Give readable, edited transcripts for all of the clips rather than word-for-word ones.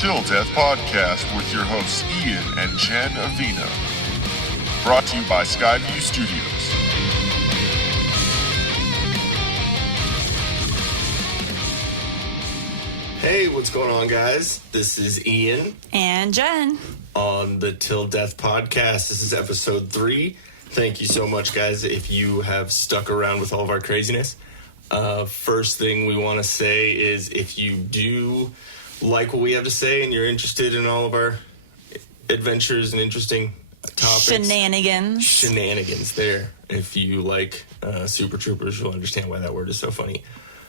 Till Death Podcast with your hosts Ian and Jen Avina. Brought to you by Skyview Studios. Hey, what's going on, guys? This is Ian. And Jen. On the Till Death Podcast. This is episode 3. Thank you so much, guys, if you have stuck around with all of our craziness. First thing we want to say is if you do like what we have to say and you're interested in all of our adventures and interesting topics. Shenanigans there. If you like Super Troopers, you'll understand why that word is so funny.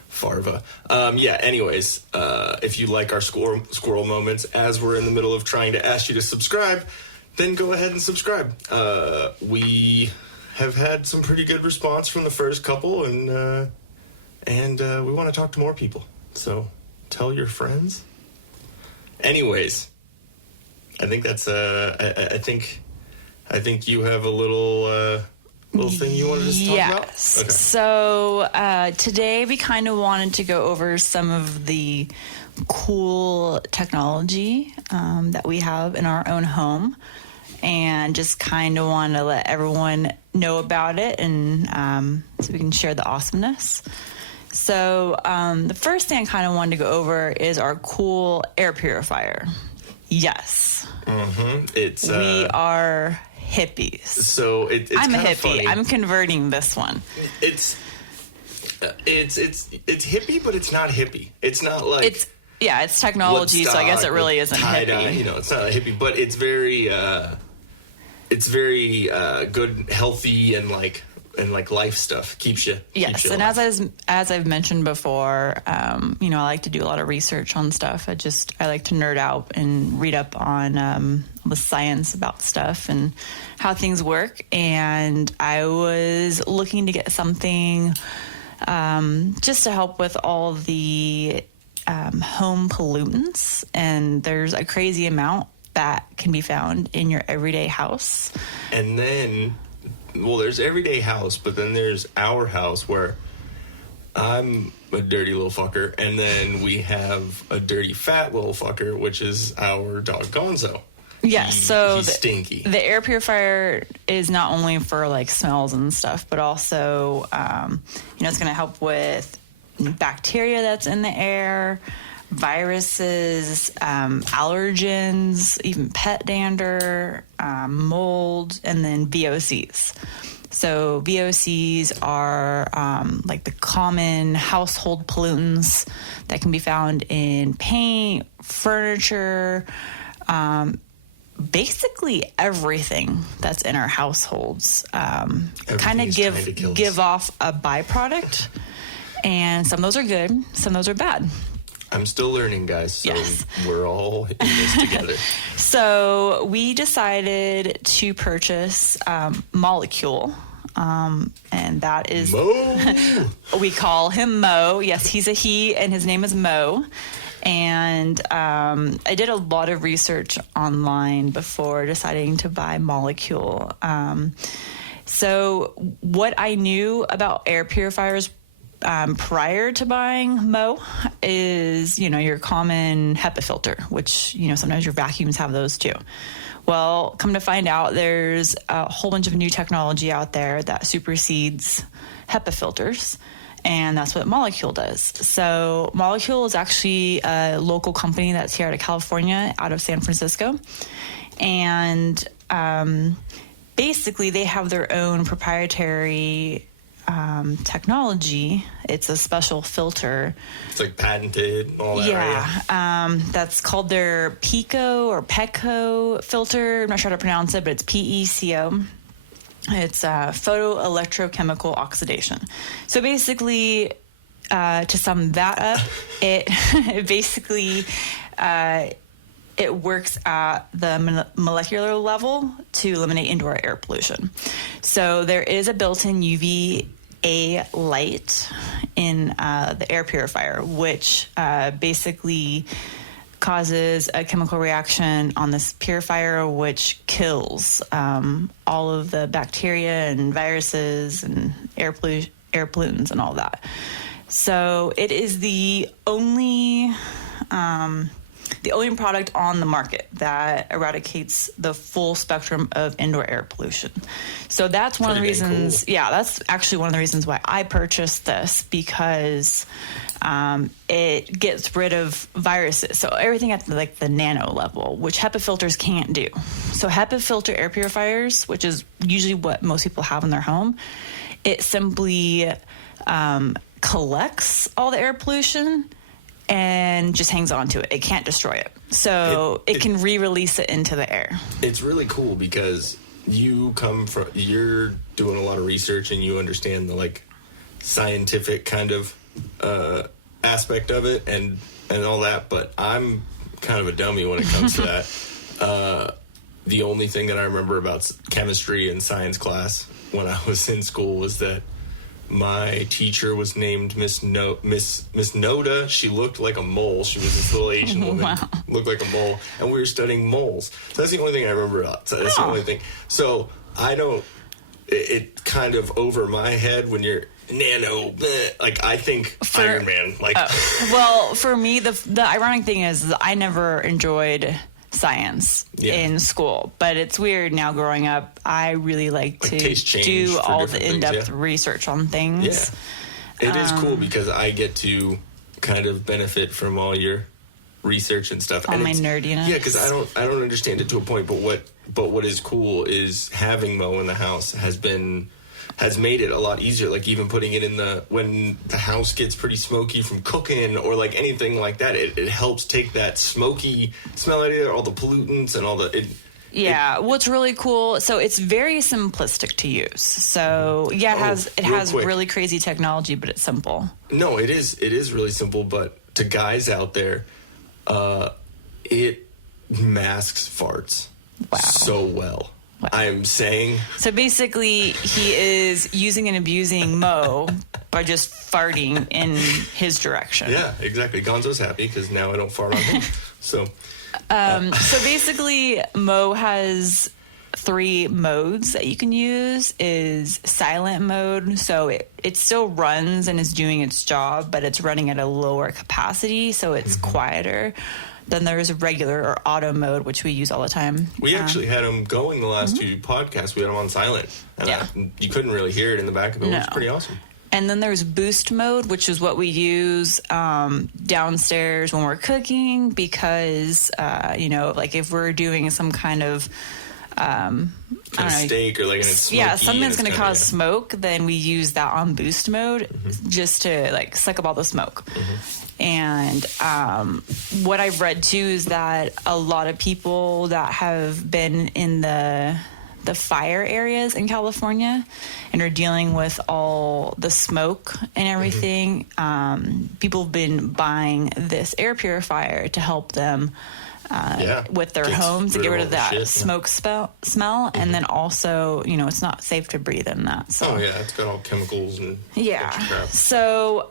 Farva. Anyways, if you like our squirrel moments as we're in the middle of trying to ask you to subscribe, then go ahead and subscribe. We have had some pretty good response from the first couple, and we want to talk to more people. So tell your friends. Anyways, I think that's I think you have a little thing you wanted to talk about? Yes. Okay. So today we kind of wanted to go over some of the cool technology that we have in our own home, and just kind of want to let everyone know about it, and so we can share the awesomeness. So the first thing I kind of wanted to go over is our cool air purifier. Yes. Mm-hmm. We are hippies. So it's I'm a hippie. Funny. I'm converting this one. It's hippie, but it's not hippie. It's not like it's technology. So I guess it really isn't hippie. It's not a hippie, but it's very good, healthy, and like life stuff. Keeps you. Yes, and as I've mentioned before, I like to do a lot of research on stuff. I like to nerd out and read up on the science about stuff and how things work. And I was looking to get something just to help with all the home pollutants. And there's a crazy amount that can be found in your everyday house. And then, well, there's everyday house, but then there's our house where I'm a dirty little fucker, and then we have a dirty fat little fucker, which is our dog Gonzo. Yes, he's stinky. The air purifier is not only for like smells and stuff, but also it's going to help with bacteria that's in the air, viruses, allergens, even pet dander, mold, and then VOCs. So VOCs are like the common household pollutants that can be found in paint, furniture, basically everything that's in our households. Kind of give off a byproduct, and some of those are good, some of those are bad. I'm still learning, guys, so yes. We're all in this together. So we decided to purchase MOLEKUle, and that is... Mo! We call him Mo. Yes, he's a he, and his name is Mo. And I did a lot of research online before deciding to buy MOLEKUle. So what I knew about air purifiers prior to buying Mo is, your common HEPA filter, which, sometimes your vacuums have those too. Well, come to find out, there's a whole bunch of new technology out there that supersedes HEPA filters, and that's what MOLEKUle does. So MOLEKUle is actually a local company that's here out of California, out of San Francisco, and basically they have their own proprietary technology. It's a special filter. It's like patented, all that. Yeah, that's called their PECO or PECO filter. I'm not sure how to pronounce it, but it's PECO. It's photoelectrochemical oxidation. So basically, to sum that up, it basically it works at the molecular level to eliminate indoor air pollution. So there is a built-in UVA light in the air purifier, which basically causes a chemical reaction on this purifier, which kills all of the bacteria and viruses and air pollutants and all that. So it is the only the only product on the market that eradicates the full spectrum of indoor air pollution. So that's one of the reasons. Cool. Yeah, that's actually one of the reasons why I purchased this, because it gets rid of viruses. So everything at the nano level, which HEPA filters can't do. So HEPA filter air purifiers, which is usually what most people have in their home, it simply collects all the air pollution and just hangs on to it. It can't destroy it. So it can re-release it into the air. It's really cool because you're doing a lot of research and you understand the scientific kind of aspect of it and all that, but I'm kind of a dummy when it comes to that. The only thing that I remember about chemistry and science class when I was in school was that my teacher was named Miss Noda. She looked like a mole. She was this little Asian woman, wow. Looked like a mole, and we were studying moles. So that's the only thing I remember about. So that's the only thing. So I don't. It kind of over my head when you're nano. I think Iron Man. Well, for me, the ironic thing is I never enjoyed science in school, but it's weird now growing up. I really like to do all the in-depth research on things. Yeah, it is cool because I get to kind of benefit from all your research and stuff. All my nerdiness. Yeah, because I don't understand it to a point. But what is cool is having Mo in the house has made it a lot easier. Even putting it in when the house gets pretty smoky from cooking or anything like that, it helps take that smoky smell out of there, all the pollutants and all the. What's really cool. So it's very simplistic to use. So it has really crazy technology, but it's simple. No, it is really simple. But to guys out there, it masks farts so well. Wow. I'm saying. So basically, he is using and abusing Mo by just farting in his direction. Yeah, exactly. Gonzo's happy because now I don't fart on him. So basically, Mo has 3 modes that you can use. Is silent mode, so it still runs and is doing its job, but it's running at a lower capacity, so it's quieter. Then there's regular or auto mode, which we use all the time. We actually had them going the last 2 podcasts. We had them on silent. And you couldn't really hear it in the back of it. No. It was pretty awesome. And then there's boost mode, which is what we use downstairs when we're cooking because, if we're doing some kind of... steak or it's smoky. Something that's going to cause smoke, then we use that on boost mode just to suck up all the smoke. And what I've read too is that a lot of people that have been in the fire areas in California and are dealing with all the smoke and everything, people have been buying this air purifier to help them with their homes to get rid of that smoke smell. And then also, it's not safe to breathe in that. So. Oh, yeah, it's got all chemicals and crap. So,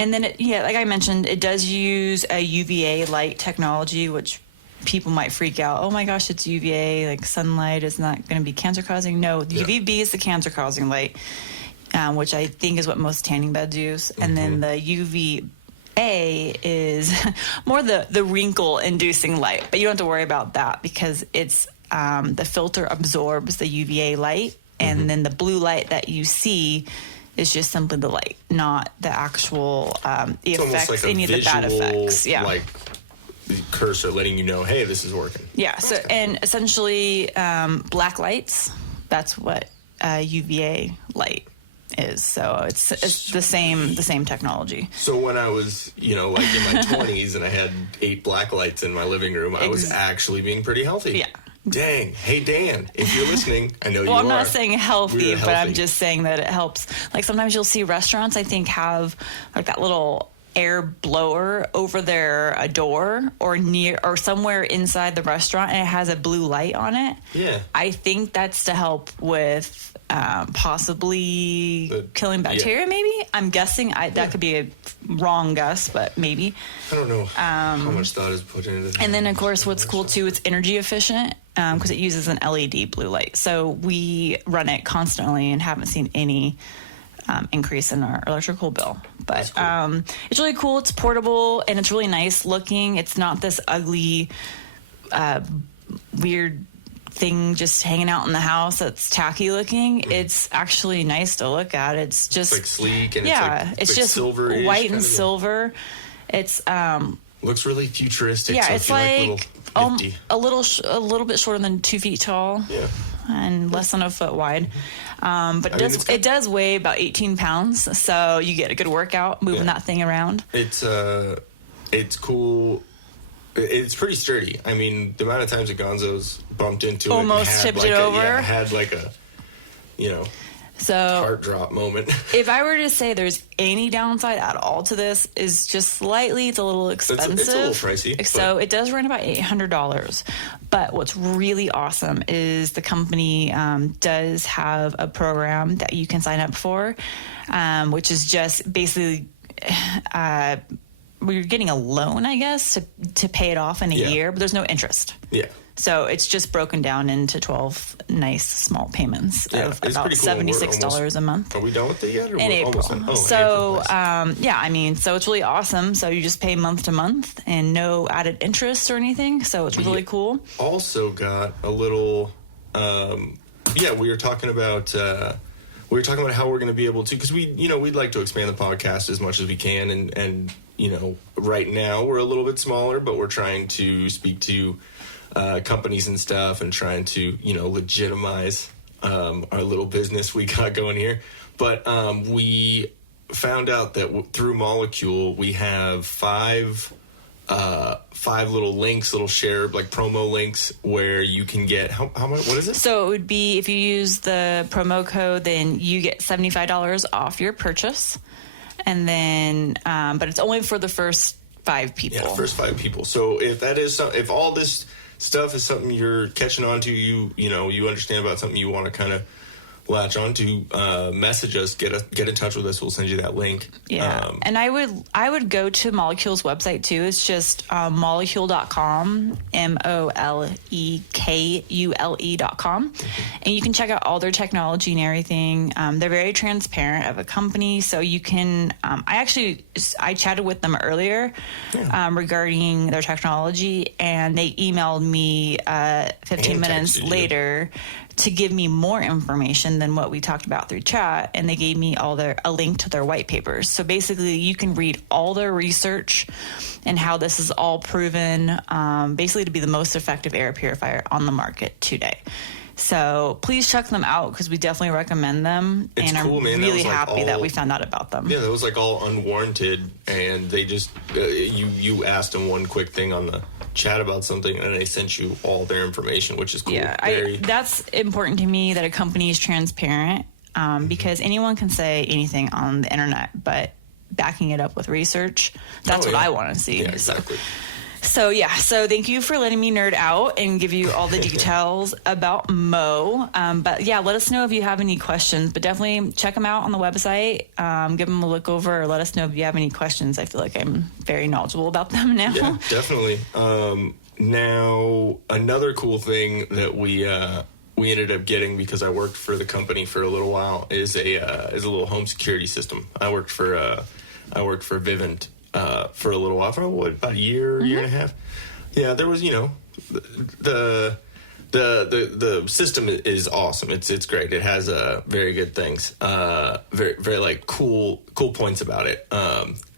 and then, like I mentioned, it does use a UVA light technology, which people might freak out. Oh, my gosh, it's UVA. Sunlight is not going to be cancer-causing. No, UVB is the cancer-causing light, which I think is what most tanning beds use. And then the UVA is more the wrinkle-inducing light. But you don't have to worry about that because it's the filter absorbs the UVA light, and then the blue light that you see is just simply the light, not the actual effects, any of the bad effects. Yeah. The cursor letting you know, hey, this is working. Yeah. So, and essentially, black lights, that's what UVA light is. So it's the same technology. So when I was, in my 20s and I had 8 black lights in my living room, I was actually being pretty healthy. Yeah. Dang. Hey, Dan, if you're listening, I know you are. Well, I'm not saying healthy, but I'm just saying that it helps. Sometimes you'll see restaurants, I think, have that little air blower over their door or near or somewhere inside the restaurant, and it has a blue light on it. Yeah. I think that's to help with possibly killing bacteria, maybe? I'm guessing. That could be a wrong guess, but maybe. I don't know how much thought is put into it. And then, of course, what's cool, too, it's energy efficient because it uses an LED blue light. So we run it constantly and haven't seen any increase in our electrical bill. But cool. it's really cool. It's portable and it's really nice looking. It's not this ugly, weird thing just hanging out in the house that's tacky looking. It's actually nice to look at. It's just like sleek and it's just silver-ish white and silver. It's looks really futuristic. yeah, so it's like Nifty. a little bit shorter than 2 feet tall. Yeah. And less than a foot wide. But it does weigh about 18 pounds, so you get a good workout moving that thing around. It's cool. It's pretty sturdy. I mean, the amount of times that Gonzo's bumped into almost it, tipped it over. Had like a, so heart drop moment. If I were to say there's any downside at all to this, is just slightly, it's a little expensive. It's a little pricey. So it does run about $800. But what's really awesome is the company does have a program that you can sign up for, which is just basically we're getting a loan, I guess, to pay it off in a year, but there's no interest. Yeah. So it's just broken down into 12 nice small payments of about $76 a month. Are we done with it yet? Or in April. So it's really awesome. So you just pay month to month and no added interest or anything. So it's really cool. Also got a little, we were talking about how we're going to be able to, because we'd like to expand the podcast as much as we can. And right now we're a little bit smaller, but we're trying to speak to companies and stuff and trying to legitimize our little business we got going here. But we found out that through MOLEKULE we have five little links, little share like promo links where you can get how much, what is it? So it would be, if you use the promo code, then you get $75 off your purchase, and then but it's only for the first 5 people. Yeah, first 5 people. So if all this stuff is something you're catching on to, you understand about something you want to kind of latch onto, message us, get in touch with us. We'll send you that link. Yeah. And I would go to MOLEKULE's website too. It's just molekule.com, molekule.com. And you can check out all their technology and everything. They're very transparent of a company. So you can, I chatted with them earlier regarding their technology, and they emailed me 15 minutes later to give me more information than what we talked about through chat, and they gave me a link to their white papers. So basically, you can read all their research and how this is all proven, basically to be the most effective air purifier on the market today. So please check them out, because we definitely recommend them. It's and cool, I'm man. really happy that we found out about them. Yeah, that was like all unwarranted, and they just you asked them one quick thing on the chat about something, and they sent you all their information, which is cool. Yeah, that's important to me, that a company is transparent, because anyone can say anything on the internet, but backing it up with research, that's what I want to see. Yeah, exactly. So thank you for letting me nerd out and give you all the details about Mo. But yeah, let us know if you have any questions, but definitely check them out on the website. Give them a look over, or let us know if you have any questions. I feel like I'm very knowledgeable about them now. Yeah, definitely. Now, another cool thing that we ended up getting, because I worked for the company for a little while, is a little home security system. I worked for VIVINT for a little while, for about a year and a half. Yeah, there was, the system is awesome. It's great. It has very good things. Very very like cool points about it.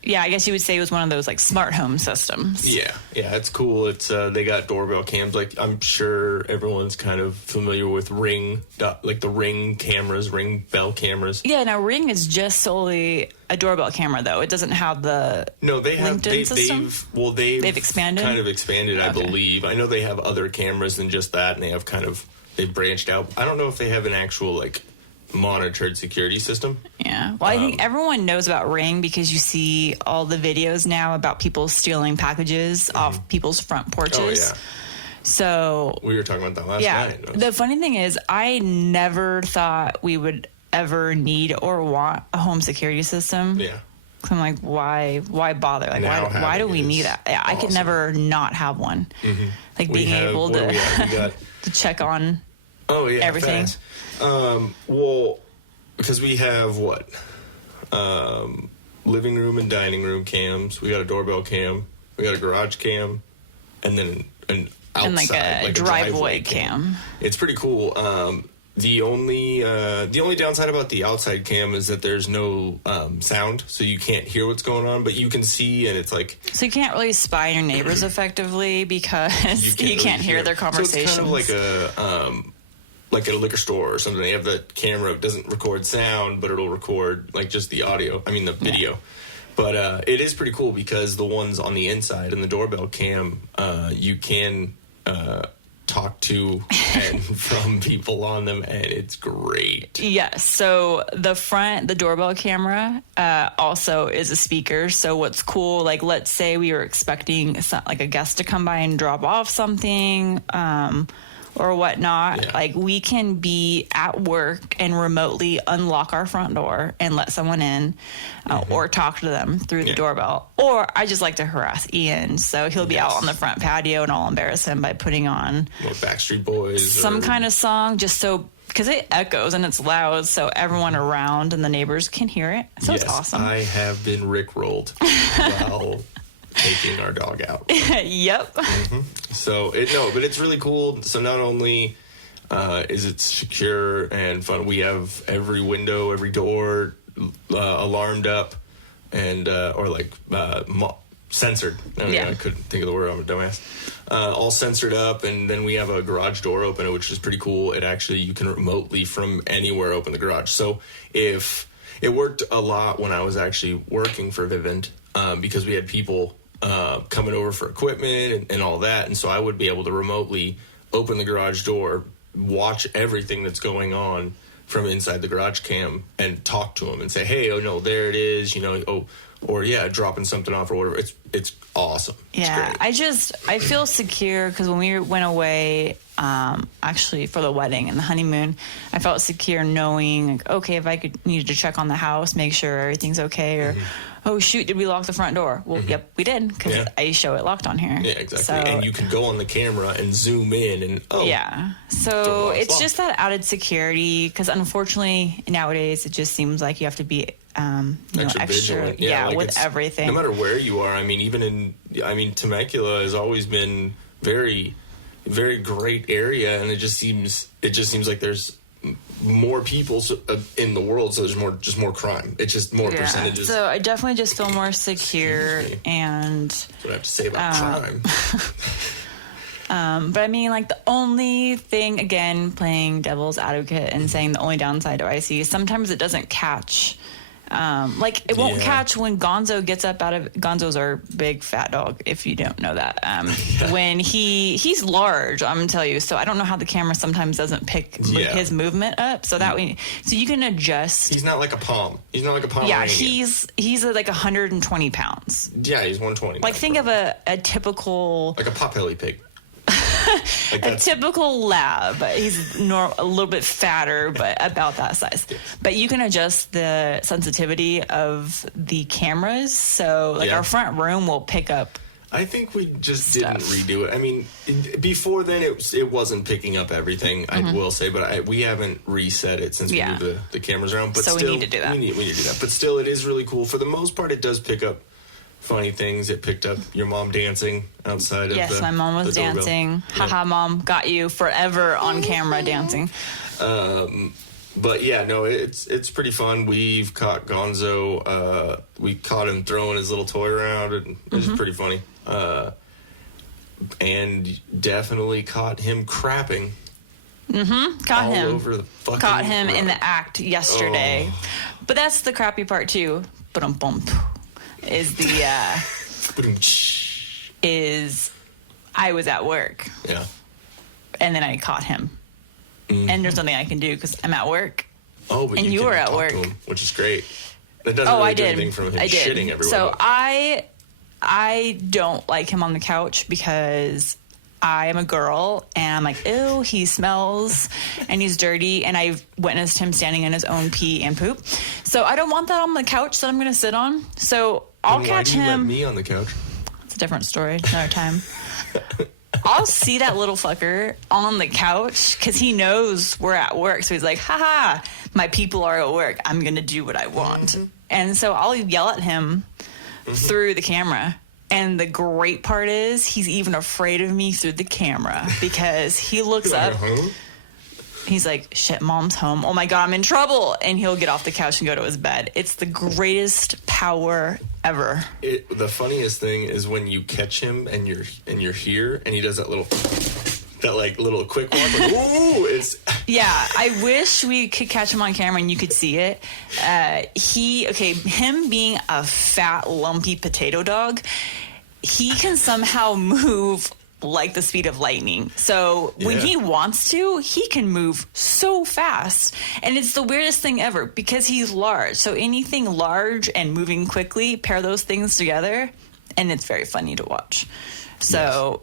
Yeah, I guess you would say it was one of those like smart home systems. Yeah, it's cool. It's they got doorbell cams. Like, I'm sure everyone's kind of familiar with Ring, like the Ring cameras, Ring bell cameras. Yeah, now Ring is just solely a doorbell camera, though. It doesn't have the system? They've expanded? Kind of expanded, I believe. I know they have other cameras than just that, and they've branched out. I don't know if they have an actual like monitored security system. Yeah. Well, I think everyone knows about Ring, because you see all the videos now about people stealing packages off people's front porches. Oh, yeah. So we were talking about that last night. The funny thing is, I never thought we would ever need or want a home security system. Yeah. I'm like, why bother? Like, why do we need that? Yeah, awesome. I could never not have one. Mm-hmm. Like being able to to check on everything. Fast. Well, because we have living room and dining room cams. We got a doorbell cam. We got a garage cam, and then an outside, and like a driveway cam. It's pretty cool. The only downside about the outside cam is that there's no sound, so you can't hear what's going on, but you can see, and it's like... So you can't really spy on your neighbors effectively because you can't hear their conversations. So it's kind of like a liquor store or something. They have the camera. It doesn't record sound, but it'll record like just the audio. I mean, the video. Yeah. But it is pretty cool because the ones on the inside and the doorbell cam, you can talk to and from people on them, and it's great. Yes. So the doorbell camera also is a speaker. So what's cool, like let's say we were expecting like a guest to come by and drop off something or whatnot. Like we can be at work and remotely unlock our front door and let someone in or talk to them through the doorbell. Or I just like to harass Ian. So he'll be out on the front patio and I'll embarrass him by putting on more Backstreet Boys. Some kind of song just so... Because it echoes and it's loud, so everyone around and the neighbors can hear it. So it's awesome. I have been rickrolled while taking our dog out. Yep. So but it's really cool. So not only is it secure and fun, we have every window, every door alarmed up and censored. I couldn't think of the word. I'm a dumbass. All censored up, and then we have a garage door open, which is pretty cool. You can remotely from anywhere open the garage. So if it worked a lot when I was actually working for Vivint, because we had people coming over for equipment and all that, and so I would be able to remotely open the garage door, watch everything that's going on from inside the garage cam, and talk to them and say, "Hey, oh no, there it is," or dropping something off or whatever. It's awesome. Yeah, I feel secure because when we went away, actually for the wedding and the honeymoon, I felt secure knowing, like, okay, if I needed to check on the house, make sure everything's okay, or oh shoot, did we lock the front door? Well, yep, we did because I show it locked on here. Yeah, exactly. So, and you can go on the camera and zoom in and so it's just that added security because unfortunately nowadays it just seems like you have to be extra like with everything. No matter where you are. I mean, Temecula has always been very, very great area, and it just seems like there's more people in the world, so there's more crime. It's just more percentages. So I definitely just feel more secure, and that's what I have to say about crime. But I mean, like the only thing, again, playing devil's advocate and saying the only downside I see, sometimes it doesn't catch. It won't catch when Gonzo gets up out of... Gonzo's our big fat dog, if you don't know that. When he's large, I'm going to tell you. So I don't know how the camera sometimes doesn't pick his movement up. So so you can adjust. He's not like a palm. He's not like a palm. Yeah, he's like 120 pounds. Yeah, he's 120. Like think of a typical... Like a potbelly pig. A typical lab. He's a little bit fatter, but about that size. Yes. But you can adjust the sensitivity of the cameras. So, our front room will pick up. I think we just didn't redo it. I mean, before then, it wasn't picking up everything, I will say, but we haven't reset it since we moved the cameras around. But so still, we need to do that. We need to do that. But still, it is really cool. For the most part, it does pick up funny things. It picked up your mom dancing outside of Yes, my mom was dancing. Haha, Mom, got you forever on camera dancing. But yeah, no, it's pretty fun. We've caught Gonzo. We caught him throwing his little toy around, and it was pretty funny. And definitely caught him crapping. Caught him. Over the fucking Caught him road. in the act yesterday. But that's the crappy part too. Is I was at work. Yeah. And then I caught him. And there's nothing I can do because I'm at work. Oh, but you were at work, to him, which is great. That doesn't really do anything from him shitting everywhere. So I don't like him on the couch because I am a girl and I'm like, ew, he smells and he's dirty, and I've witnessed him standing in his own pee and poop. So I don't want that on the couch that I'm going to sit on. So I'll catch him. Why do you let me on the couch? It's a different story, another time. I'll see that little fucker on the couch because he knows we're at work. So he's like, haha, my people are at work. I'm going to do what I want. And so I'll yell at him through the camera. And the great part is he's even afraid of me through the camera because he looks up. He's like, shit, mom's home. Oh my God, I'm in trouble. And he'll get off the couch and go to his bed. It's the greatest power ever. The funniest thing is when you catch him and you're here and he does that little quick walk. Like, ooh, yeah, I wish we could catch him on camera and you could see it. Him being a fat, lumpy potato dog, he can somehow move like the speed of lightning. So when he wants to, he can move so fast. And it's the weirdest thing ever because he's large. So anything large and moving quickly, pair those things together, and it's very funny to watch. So,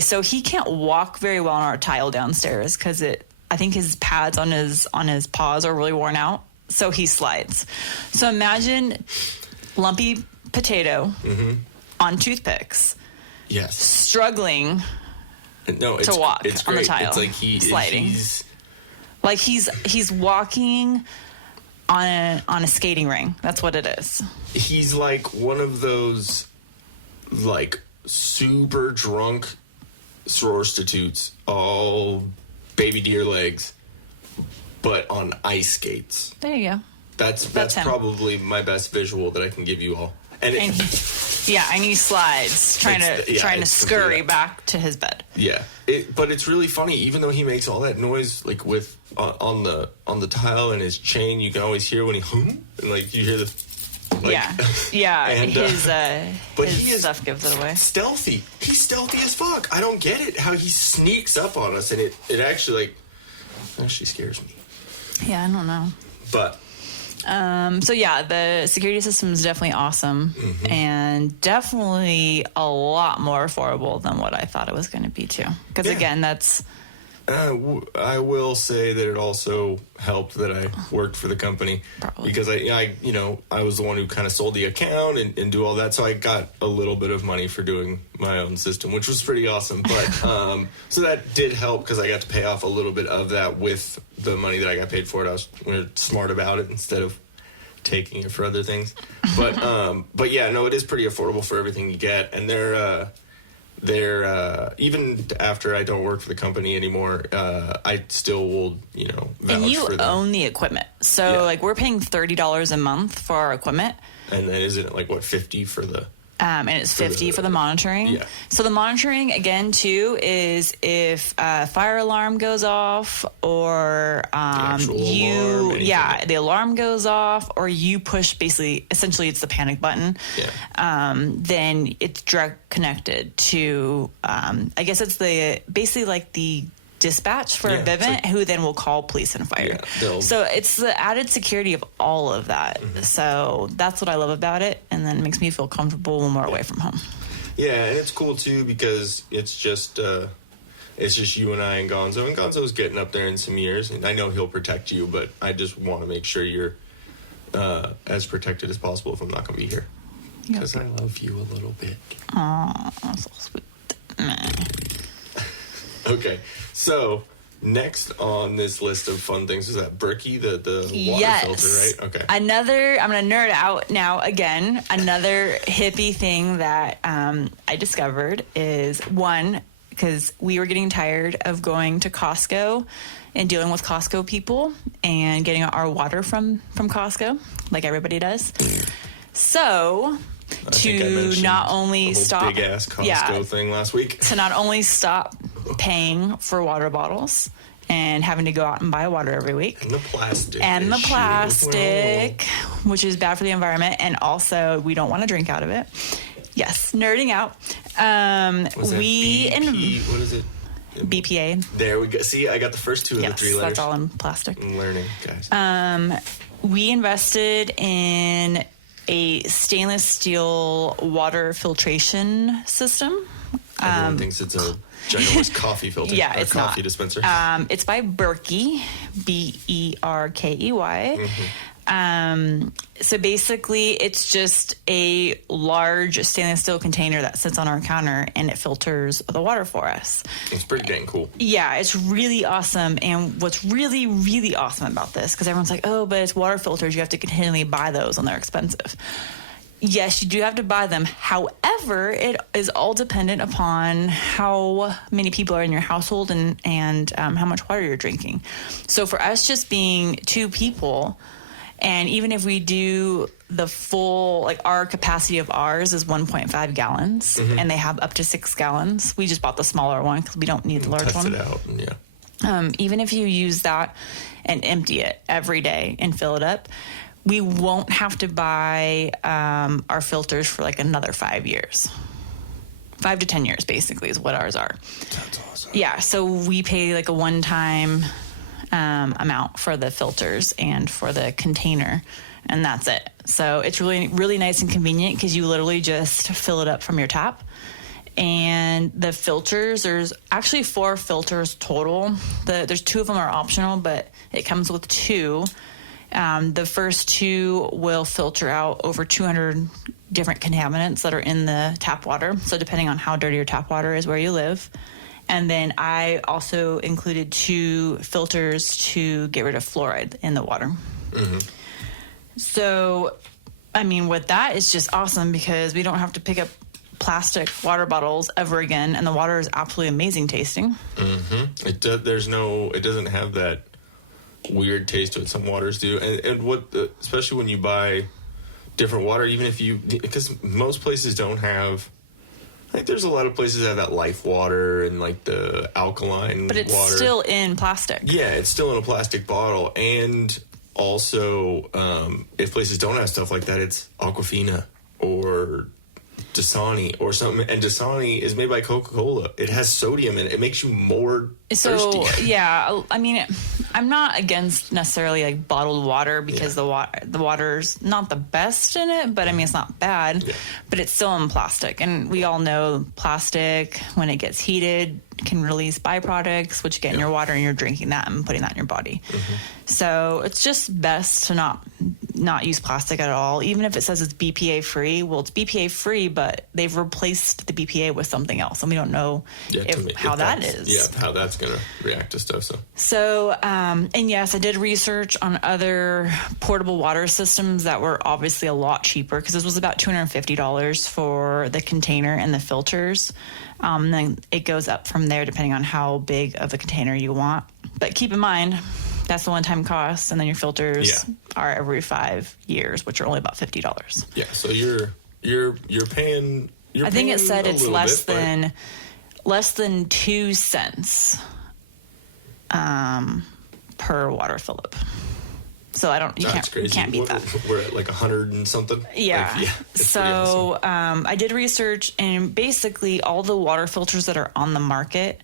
so he can't walk very well on our tile downstairs because I think his pads on his paws are really worn out. So he slides. So imagine lumpy potato on toothpicks. Yes. Struggling to walk on the tile. It's like sliding. He's walking on a skating ring. That's what it is. He's like one of those like super drunk sororstitutes, all baby deer legs, but on ice skates. There you go. That's probably my best visual that I can give you all. And he slides, trying to scurry back to his bed. Yeah, but it's really funny. Even though he makes all that noise, like with on the tile and his chain, you can always hear when he and like you hear the. Like, and, his stuff gives it away. Stealthy. He's stealthy as fuck. I don't get it how he sneaks up on us, and it actually scares me. Yeah, I don't know. But. The security system is definitely awesome and definitely a lot more affordable than what I thought it was going to be too. Because again, that's. I will say that it also helped that I worked for the company. Probably. Because I was the one who kind of sold the account and do all that, so I got a little bit of money for doing my own system, which was pretty awesome. But so that did help because I got to pay off a little bit of that with the money that I got paid for it. I was smart about it instead of taking it for other things. But it is pretty affordable for everything you get, and they're even after I don't work for the company anymore, I still will, vouch and you for them. Own the equipment. So we're paying $30 a month for our equipment. And then isn't it like what, 50 for the and it's 50 for the monitoring. Yeah. So the monitoring again too is if a fire alarm goes off or the alarm goes off or you push essentially it's the panic button. Yeah. Then it's direct connected to I guess it's basically like the dispatch for Vivint, who then will call police and fire. Yeah, so it's the added security of all of that. So that's what I love about it, and then it makes me feel comfortable when we're away from home. Yeah, and it's cool too because it's just you and I and Gonzo. And Gonzo's getting up there in some years, and I know he'll protect you, but I just want to make sure you're as protected as possible if I'm not going to be here. Because I love you a little bit. Aw, so sweet. Okay, so next on this list of fun things is that BERKEY, the water filter, right? Okay. I'm going to nerd out now again. Another hippie thing that I discovered is one, because we were getting tired of going to Costco and dealing with Costco people and getting our water from Costco, like everybody does. So to not only stop big ass Costco thing last week, to not only stop paying for water bottles and having to go out and buy water every week, and the plastic, which is bad for the environment, and also we don't want to drink out of it. Yes, nerding out. What is it? BPA. There we go. See, I got the first two of the three letters. That's all in plastic. I'm learning, guys. We invested in a stainless steel water filtration system. Everyone thinks it's a ginormous coffee filter. Yeah, it's coffee not. Dispenser. It's by BERKEY, BERKEY. So basically, it's just a large stainless steel container that sits on our counter, and it filters the water for us. It's pretty dang cool. Yeah, it's really awesome. And what's really, really awesome about this, because everyone's like, oh, but it's water filters. You have to continually buy those, and they're expensive. Yes, you do have to buy them. However, it is all dependent upon how many people are in your household and how much water you're drinking. So for us just being 2 people, and even if we do the full, like our capacity of ours is 1.5 gallons, and they have up to 6 gallons. We just bought the smaller one because we don't need the large one. Test it out, yeah. Even if you use that and empty it every day and fill it up, we won't have to buy our filters for like another 5 years. 5 to 10 years, basically, is what ours are. That's awesome. Yeah, so we pay like a one-time amount for the filters and for the container, and that's it. So it's really, really nice and convenient because you literally just fill it up from your tap. And the filters, there's actually 4 filters total. There's 2 of them are optional, but it comes with 2. The first 2 will filter out over 200 different contaminants that are in the tap water. So depending on how dirty your tap water is where you live. And then I also included 2 filters to get rid of fluoride in the water. So, I mean, with that, it's just awesome because we don't have to pick up plastic water bottles ever again. And the water is absolutely amazing tasting. It doesn't have that weird taste to it. Some waters do. And especially when you buy different water, even if because most places don't have, like there's a lot of places that have that life water and like the alkaline but it's water. Still in plastic. Yeah, it's still in a plastic bottle. And also, if places don't have stuff like that, it's Aquafina or Dasani or something. And Dasani is made by Coca-Cola. It has sodium in it. It makes you more thirsty. Yeah, I mean, I'm not against necessarily like bottled water because the water's not the best in it, but I mean, it's not bad, but it's still in plastic. And we all know plastic, when it gets heated, can release byproducts, which get in your water, and you're drinking that and putting that in your body. So it's just best to not use plastic at all. Even if it says it's BPA free, well, it's BPA free, but they've replaced the BPA with something else, and we don't know how that is. Yeah, how that's going to react to stuff. So, and yes, I did research on other portable water systems that were obviously a lot cheaper, because this was about $250 for the container and the filters. Then it goes up from there depending on how big of a container you want. But keep in mind, that's the one-time cost, and then your filters are every 5 years, which are only about $50. Yeah, so you're paying. I think it said it's less than 2 cents per water fill up. So you can't beat that. We're at like 100 and something. Yeah. So awesome. I did research, and basically all the water filters that are on the market,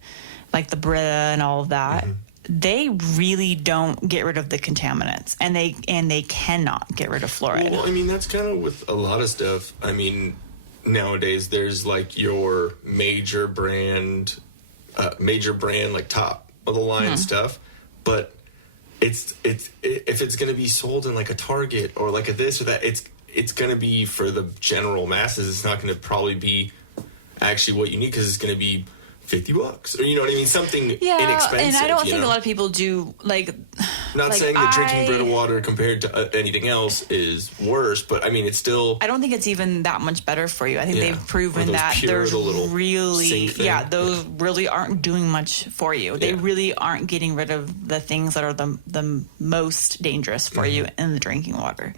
like the Brita and all of that, they really don't get rid of the contaminants, and they cannot get rid of fluoride. Well, I mean, that's kind of with a lot of stuff. I mean, nowadays there's like your major brand like top of the line stuff, but it's if it's going to be sold in like a Target or like a this or that, it's going to be for the general masses. It's not going to probably be actually what you need, because it's going to be $50, or you know what I mean, something inexpensive. And I don't think a lot of people do like. Not saying that drinking Brita water compared to anything else is worse, but I mean, it's still. I don't think it's even that much better for you. I think they've proven that there's really, those really aren't doing much for you. They really aren't getting rid of the things that are the most dangerous for you in the drinking water.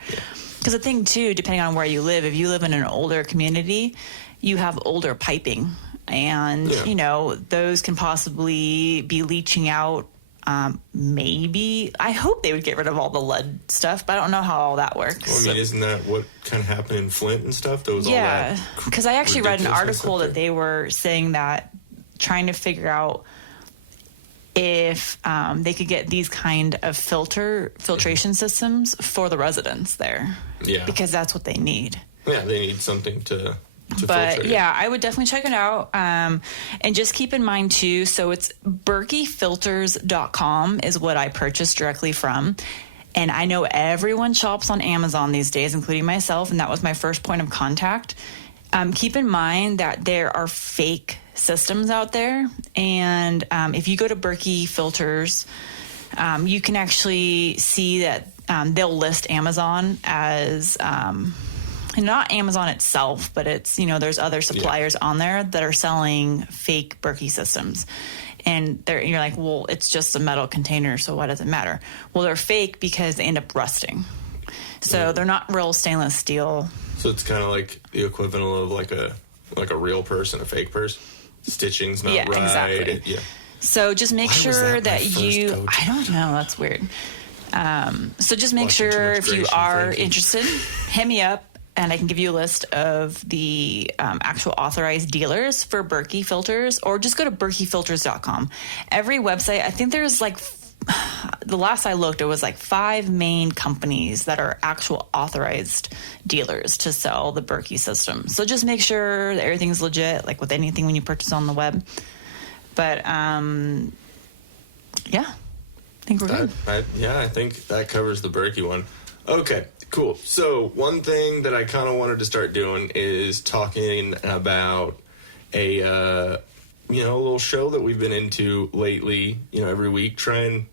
Because the thing too, depending on where you live, if you live in an older community, you have older piping. And, you know, those can possibly be leaching out. Maybe. I hope they would get rid of all the lead stuff, but I don't know how all that works. Well, I mean, isn't that what kind of happened in Flint and stuff? There was all that. Because I actually read an article that they were saying that, trying to figure out if they could get these kind of filtration systems for the residents there. Yeah. Because that's what they need. Yeah, they need something to but yeah, I would definitely check it out. And just keep in mind too, so it's BERKEYfilters.com is what I purchased directly from. And I know everyone shops on Amazon these days, including myself, and that was my first point of contact. Keep in mind that there are fake systems out there. And if you go to BERKEY filters, you can actually see that they'll list Amazon as not Amazon itself, but it's, there's other suppliers on there that are selling fake BERKEY systems. And you're like, well, it's just a metal container, so why does it matter? Well, they're fake because they end up rusting. So they're not real stainless steel. So it's kind of like the equivalent of like a real purse and a fake purse. Stitching's not right. Exactly. So just make sure that you. I don't know. That's weird. So just make sure if you are interested, hit me up. And I can give you a list of the actual authorized dealers for BERKEY filters, or just go to berkeyfilters.com. Every website, I think there's the last I looked, it was 5 main companies that are actual authorized dealers to sell the BERKEY system. So just make sure that everything's legit, like with anything when you purchase on the web. But yeah, I think we're good. I think that covers the BERKEY one. Okay. Cool. So one thing that I kind of wanted to start doing is talking about a little show that we've been into lately. Every week, try and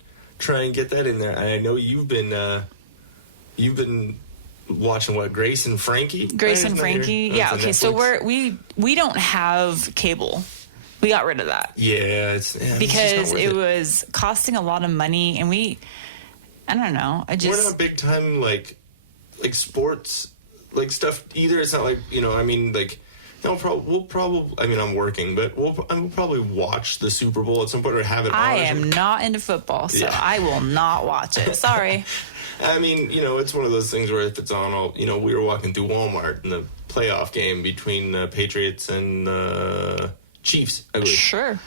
get that in there. I know you've been watching what, Grace and Frankie? Grace and Frankie. Yeah. Okay. So we don't have cable. We got rid of that. Yeah. Because it was costing a lot of money, and I don't know. We're not big time like sports stuff either. It's not we'll probably I'm working, but we'll probably watch the Super Bowl at some point or have it on. I am not into football, so I will not watch it. Sorry. It's one of those things where if it's on, we were walking through Walmart in the playoff game between the Patriots and Chiefs, I believe. Sure.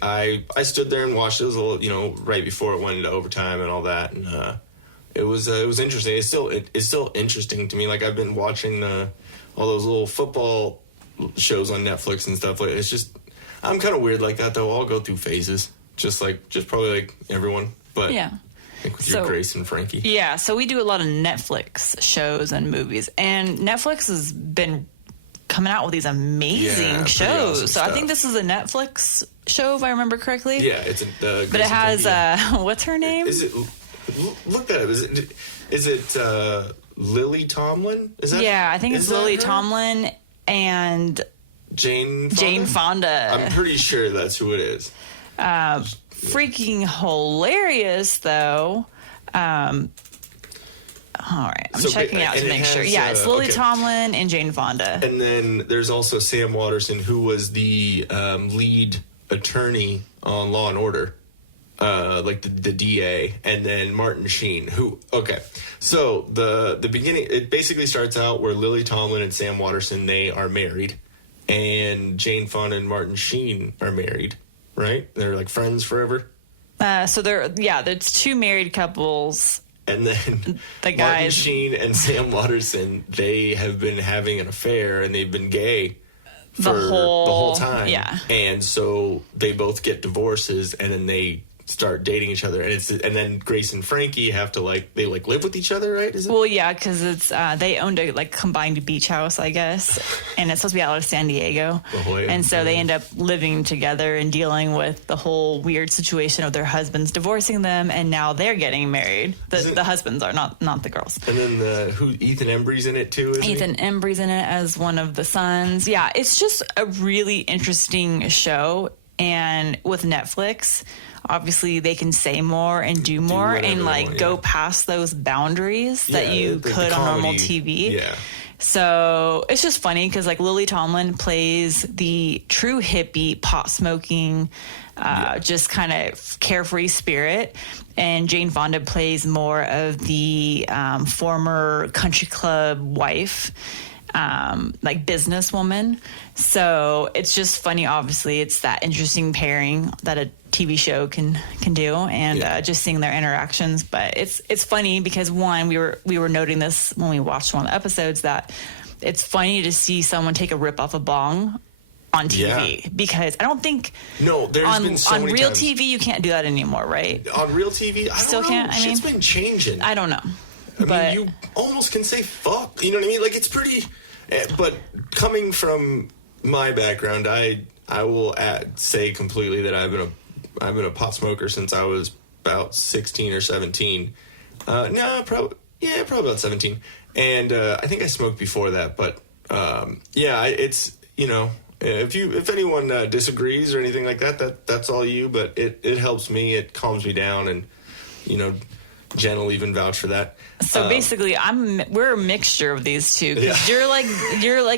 I stood there and watched it. It was a little, right before it went into overtime and all that, and it was interesting. It's still interesting to me. Like, I've been watching all those little football shows on Netflix and stuff. Like, it's just, I'm kind of weird like that though. I'll go through phases, just probably like everyone. But yeah, I think with your Grace and Frankie. Yeah, so we do a lot of Netflix shows and movies, and Netflix has been coming out with these amazing shows. Awesome stuff. I think this is a Netflix show, if I remember correctly. Yeah, it's but it has what's her name? Is it? Look that up. Is it Lily Tomlin? Is that? Yeah, I think it's Lily Tomlin and Jane Fonda. I'm pretty sure that's who it is. Freaking hilarious, though. All right, I'm checking out to make sure. Yeah, it's Lily Tomlin and Jane Fonda. And then there's also Sam Waterston, who was the lead attorney on Law and Order, the DA, and then Martin Sheen, who, so the beginning, it basically starts out where Lily Tomlin and Sam Waterston, they are married, and Jane Fonda and Martin Sheen are married, right? They're like friends forever. So there's 2 married couples. And then the guys, Martin Sheen and Sam Waterston, they have been having an affair, and they've been gay for the whole time. Yeah. And so they both get divorces, and then they start dating each other, and then Grace and Frankie have to live with each other, right? Is it? Well, yeah, because it's they owned a combined beach house, I guess, and it's supposed to be out of San Diego, and so they end up living together and dealing with the whole weird situation of their husbands divorcing them, and now they're getting married. The husbands are not the girls. And then Ethan Embry's in it too. Ethan Embry's in it as one of the sons. Yeah, it's just a really interesting show, and with Netflix, obviously they can say more and do more and go past those boundaries that you could on normal TV. Yeah. So it's just funny because Lily Tomlin plays the true hippie, pot smoking, just kind of carefree spirit, and Jane Fonda plays more of the former country club wife. Businesswoman. So it's just funny. Obviously, it's that interesting pairing that a TV show can do, and just seeing their interactions. But it's funny because one, we were noting this when we watched one of the episodes, that it's funny to see someone take a rip off a bong on TV because I don't think there's been so on many real times. TV you can't do that anymore, right? On real TV, I Still don't know. can't. I Shit's mean, been changing. I don't know. I But mean, you almost can say fuck. You know what I mean? Like, it's pretty. But coming from my background, I will say completely that I've been a pot smoker since I was about 16 or 17. Probably about 17. And I think I smoked before that. But it's, you know, if anyone disagrees or anything like that, that's all you. But it helps me. It calms me down, and you know. Jen will even vouch for that. So basically, we're a mixture of these two. Because you're like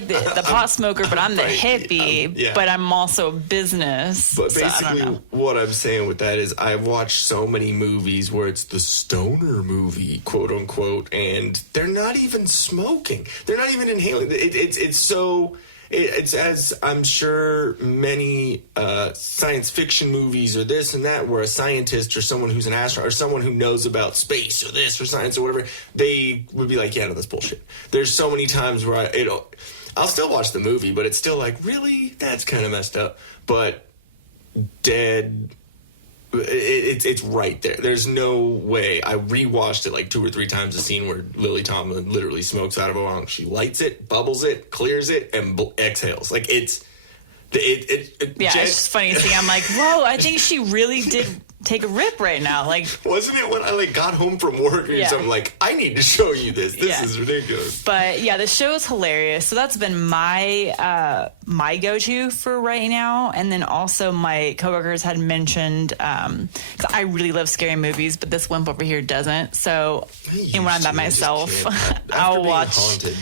the pot smoker, but I'm the hippie. But I'm also business. But so basically, what I'm saying with that is, I've watched so many movies where it's the stoner movie, quote unquote, and they're not even smoking. They're not even inhaling. It's so. It's as I'm sure many science fiction movies or this and that, where a scientist or someone who's an astronaut or someone who knows about space or this or science or whatever, they would be like, yeah, no, that's bullshit. There's so many times where I'll still watch the movie, but it's still like, really? That's kind of messed up. But dead... It's right there. There's no way. I rewatched it like 2 or 3 times. The scene where Lily Tomlin literally smokes out of a bong. She lights it, bubbles it, clears it, and exhales. Like it's it's just funny to see. I'm like, whoa! I think she really did take a rip right now. Like, wasn't it when I got home from work or something? Like, I need to show you this. This is ridiculous. But yeah, the show is hilarious. So that's been my my go-to for right now. And then also my coworkers had mentioned, because I really love scary movies, but this wimp over here doesn't. So and when I'm by myself, I'll watch. Haunted.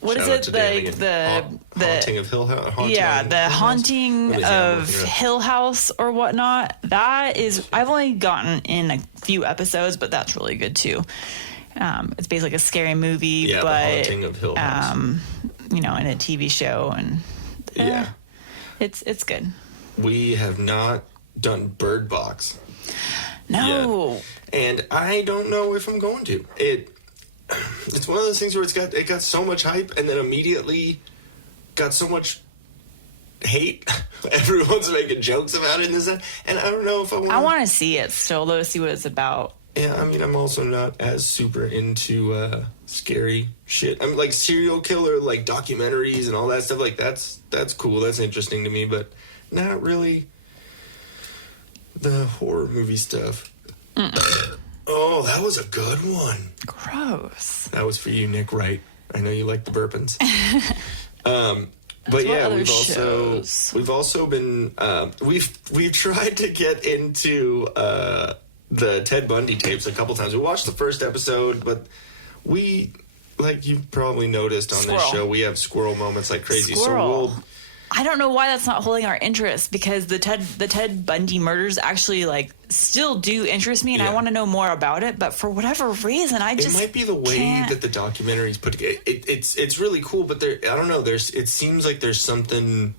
What is it? The Haunting of Hill House? The Haunting of Hill House or whatnot. That is, I've only gotten in a few episodes, but that's really good too. It's basically like a scary movie, but the Haunting of Hill House. You know, in a TV show, and it's good. We have not done Bird Box. No, yet. And I don't know if I'm going to. It's one of those things where it got so much hype and then immediately got so much hate. Everyone's making jokes about it and I don't know if I want to see it still, though, to see what it's about. Yeah, I mean, I'm also not as super into scary shit. I'm like serial killer, like documentaries and all that stuff. Like that's cool. That's interesting to me, but not really the horror movie stuff. Oh, that was a good one. Gross. That was for you, Nick Wright. I know you like the burpins. But yeah, we've also been we've tried to get into the Ted Bundy tapes a couple times. We watched the first episode, but we, like you've probably noticed on this show, we have squirrel moments like crazy. Squirrel. So I don't know why that's not holding our interest, because the Ted Bundy murders actually still do interest me, and I want to know more about it. But for whatever reason, it might be the way that the documentary's put together. It's really cool, but I don't know. It seems like there's something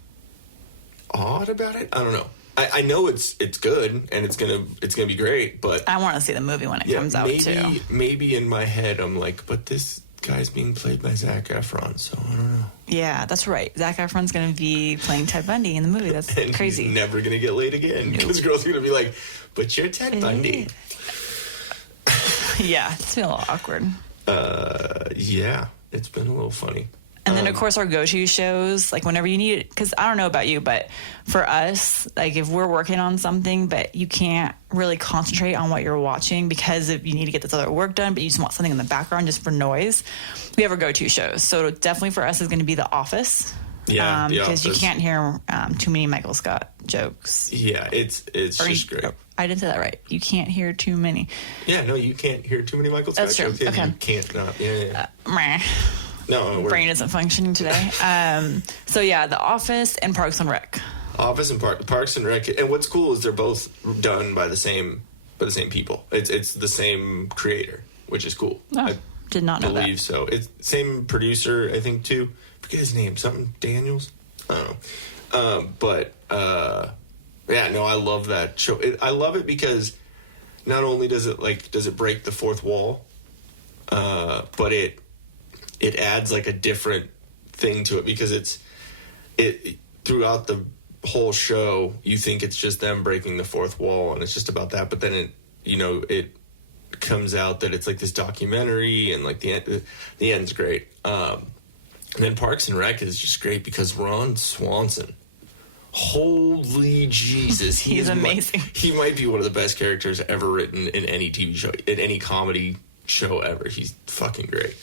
odd about it. I don't know. I know it's good and it's gonna be great, but I want to see the movie when it comes out too. Maybe in my head I'm like, but this guy's being played by Zac Efron, so I don't know. Yeah, that's right. Zac Efron's going to be playing Ted Bundy in the movie. That's and crazy. He's never going to get laid again because girls are going to be like, but you're Ted Bundy. Yeah, it's been a little awkward. Yeah, it's been a little funny. And then, of course, our go-to shows, like whenever you need it, because I don't know about you, but for us, like if we're working on something, but you can't really concentrate on what you're watching because if you need to get this other work done, but you just want something in the background just for noise, we have our go-to shows. So definitely for us is going to be The Office. Yeah, because you can't hear too many Michael Scott jokes. Yeah, it's just great. I didn't say that right. You can't hear too many. Yeah, no, you can't hear too many Michael Scott jokes. That's true. Okay. You can't not. Yeah. Meh. No, brain isn't functioning today. So yeah, The Office and Parks and Rec. Office and Parks and Rec, and what's cool is they're both done by the same people. It's the same creator, which is cool. Oh, I did not know that. I believe so. It's same producer, I think too. Forget his name, something Daniels. I don't know. Yeah, no, I love that show. I love it because not only does it break the fourth wall, but it adds like a different thing to it because throughout the whole show, you think it's just them breaking the fourth wall, and it's just about that. But then it comes out that it's like this documentary, and like the end's great. And then Parks and Rec is just great because Ron Swanson, holy Jesus, he's amazing. He might be one of the best characters ever written in any TV show, in any comedy show ever. He's fucking great.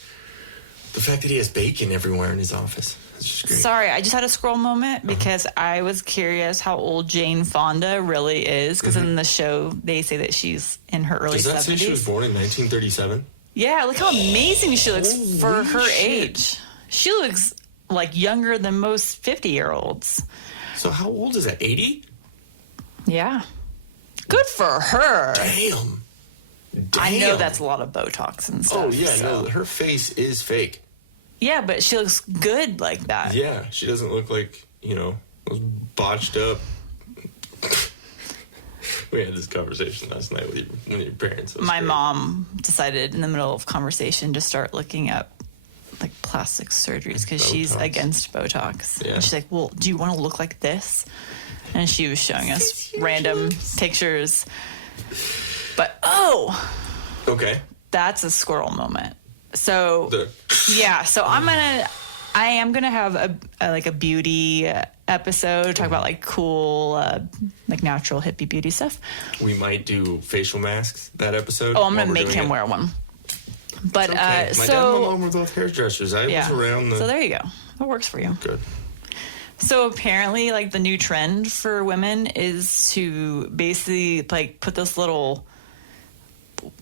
The fact that he has bacon everywhere in his office, it's just great. Sorry, I just had a scroll moment because I was curious how old Jane Fonda really is, because in the show they say that she's in her early 70s. Does that say she was born in 1937? Yeah, look how amazing she looks for her shit. age. She looks like younger than most 50-year-olds. So how old is that, 80? Yeah. Good for her. Damn. I know that's a lot of Botox and stuff. Oh, yeah, so. no, her face is fake. Yeah, but she looks good like that. Yeah, she doesn't look like, botched up. We had this conversation last night with your parents. My mom decided in the middle of conversation to start looking up like plastic surgeries because she's against Botox. Yeah. And she's like, well, do you want to look like this? And she was showing us random pictures. But, okay, that's a squirrel moment. So, so I am going to have a beauty episode, talk about like cool, like natural hippie beauty stuff. We might do facial masks that episode. Oh, I'm going to make him wear one. But, okay. My dad and my mom were both hairdressers. I was around So there you go. That works for you. Good. So apparently, like, the new trend for women is to basically like put this little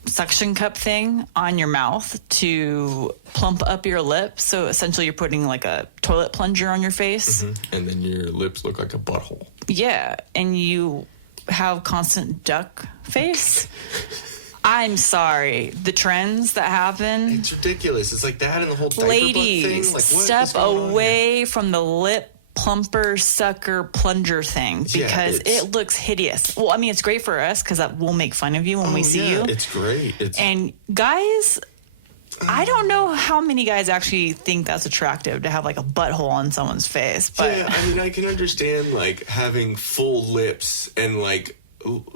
suction cup thing on your mouth to plump up your lips. So essentially you're putting like a toilet plunger on your face. And then your lips look like a butthole. Yeah. And you have constant duck face. I'm sorry. The trends that happen. It's ridiculous. It's like that and the whole diaper ladies, butt thing. Like, what step away from the lip plumper sucker plunger thing because it looks hideous. Well, I mean, it's great for us because that will make fun of you when we see you. It's great. And guys, I don't know how many guys actually think that's attractive to have like a butthole on someone's face. But yeah, I mean, I can understand like having full lips and like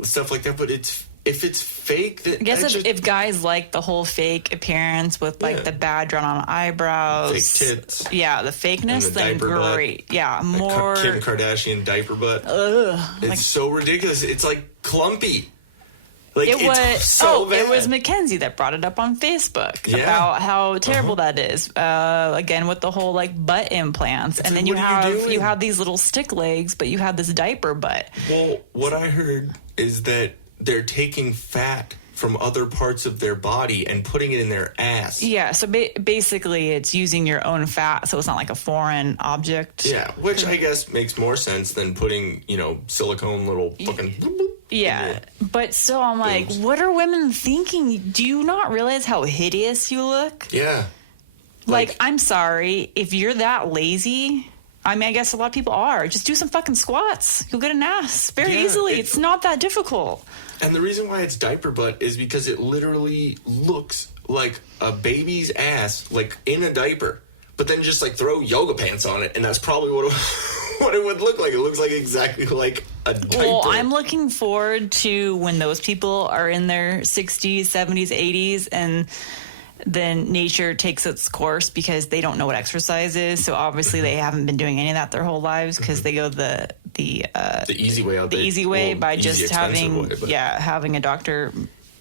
stuff like that, but if it's fake, then I guess if guys like the whole fake appearance with like the bad drawn on eyebrows, fake tits, the fakeness, the then great. Butt. Yeah, like more Kim Kardashian diaper butt. It's so ridiculous. It's like clumpy. Like it was bad. It was Mackenzie that brought it up on Facebook about how terrible that is. Again with the whole like butt implants, and then you have these little stick legs, but you have this diaper butt. Well, what I heard is that they're taking fat from other parts of their body and putting it in their ass. Yeah, so basically it's using your own fat, so it's not like a foreign object. Yeah, which I guess makes more sense than putting, silicone little fucking... Yeah, but still I'm like, what are women thinking? Do you not realize how hideous you look? Yeah. Like, I'm sorry, if you're that lazy... I mean, I guess a lot of people are. Just do some fucking squats. You'll get an ass very easily. It's not that difficult. And the reason why it's diaper butt is because it literally looks like a baby's ass, like in a diaper. But then just like throw yoga pants on it, and that's probably what it would look like. It looks like exactly like a diaper. Well, I'm looking forward to when those people are in their 60s, 70s, 80s, and then nature takes its course because they don't know what exercise is. So obviously they haven't been doing any of that their whole lives because they go the easy way out. The easy way by just having a doctor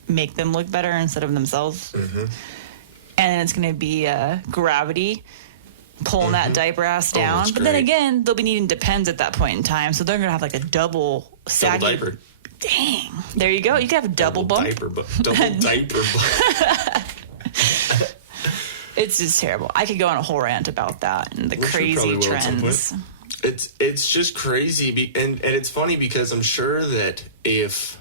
make them look better instead of themselves. And it's going to be gravity pulling that diaper ass down. But then again, they'll be needing Depends at that point in time, so they're going to have like a double diaper. Dang, there you go. You can have a double bump. Double diaper bump. It's just terrible. I could go on a whole rant about that and the crazy trends. It's just crazy, and it's funny because I'm sure that if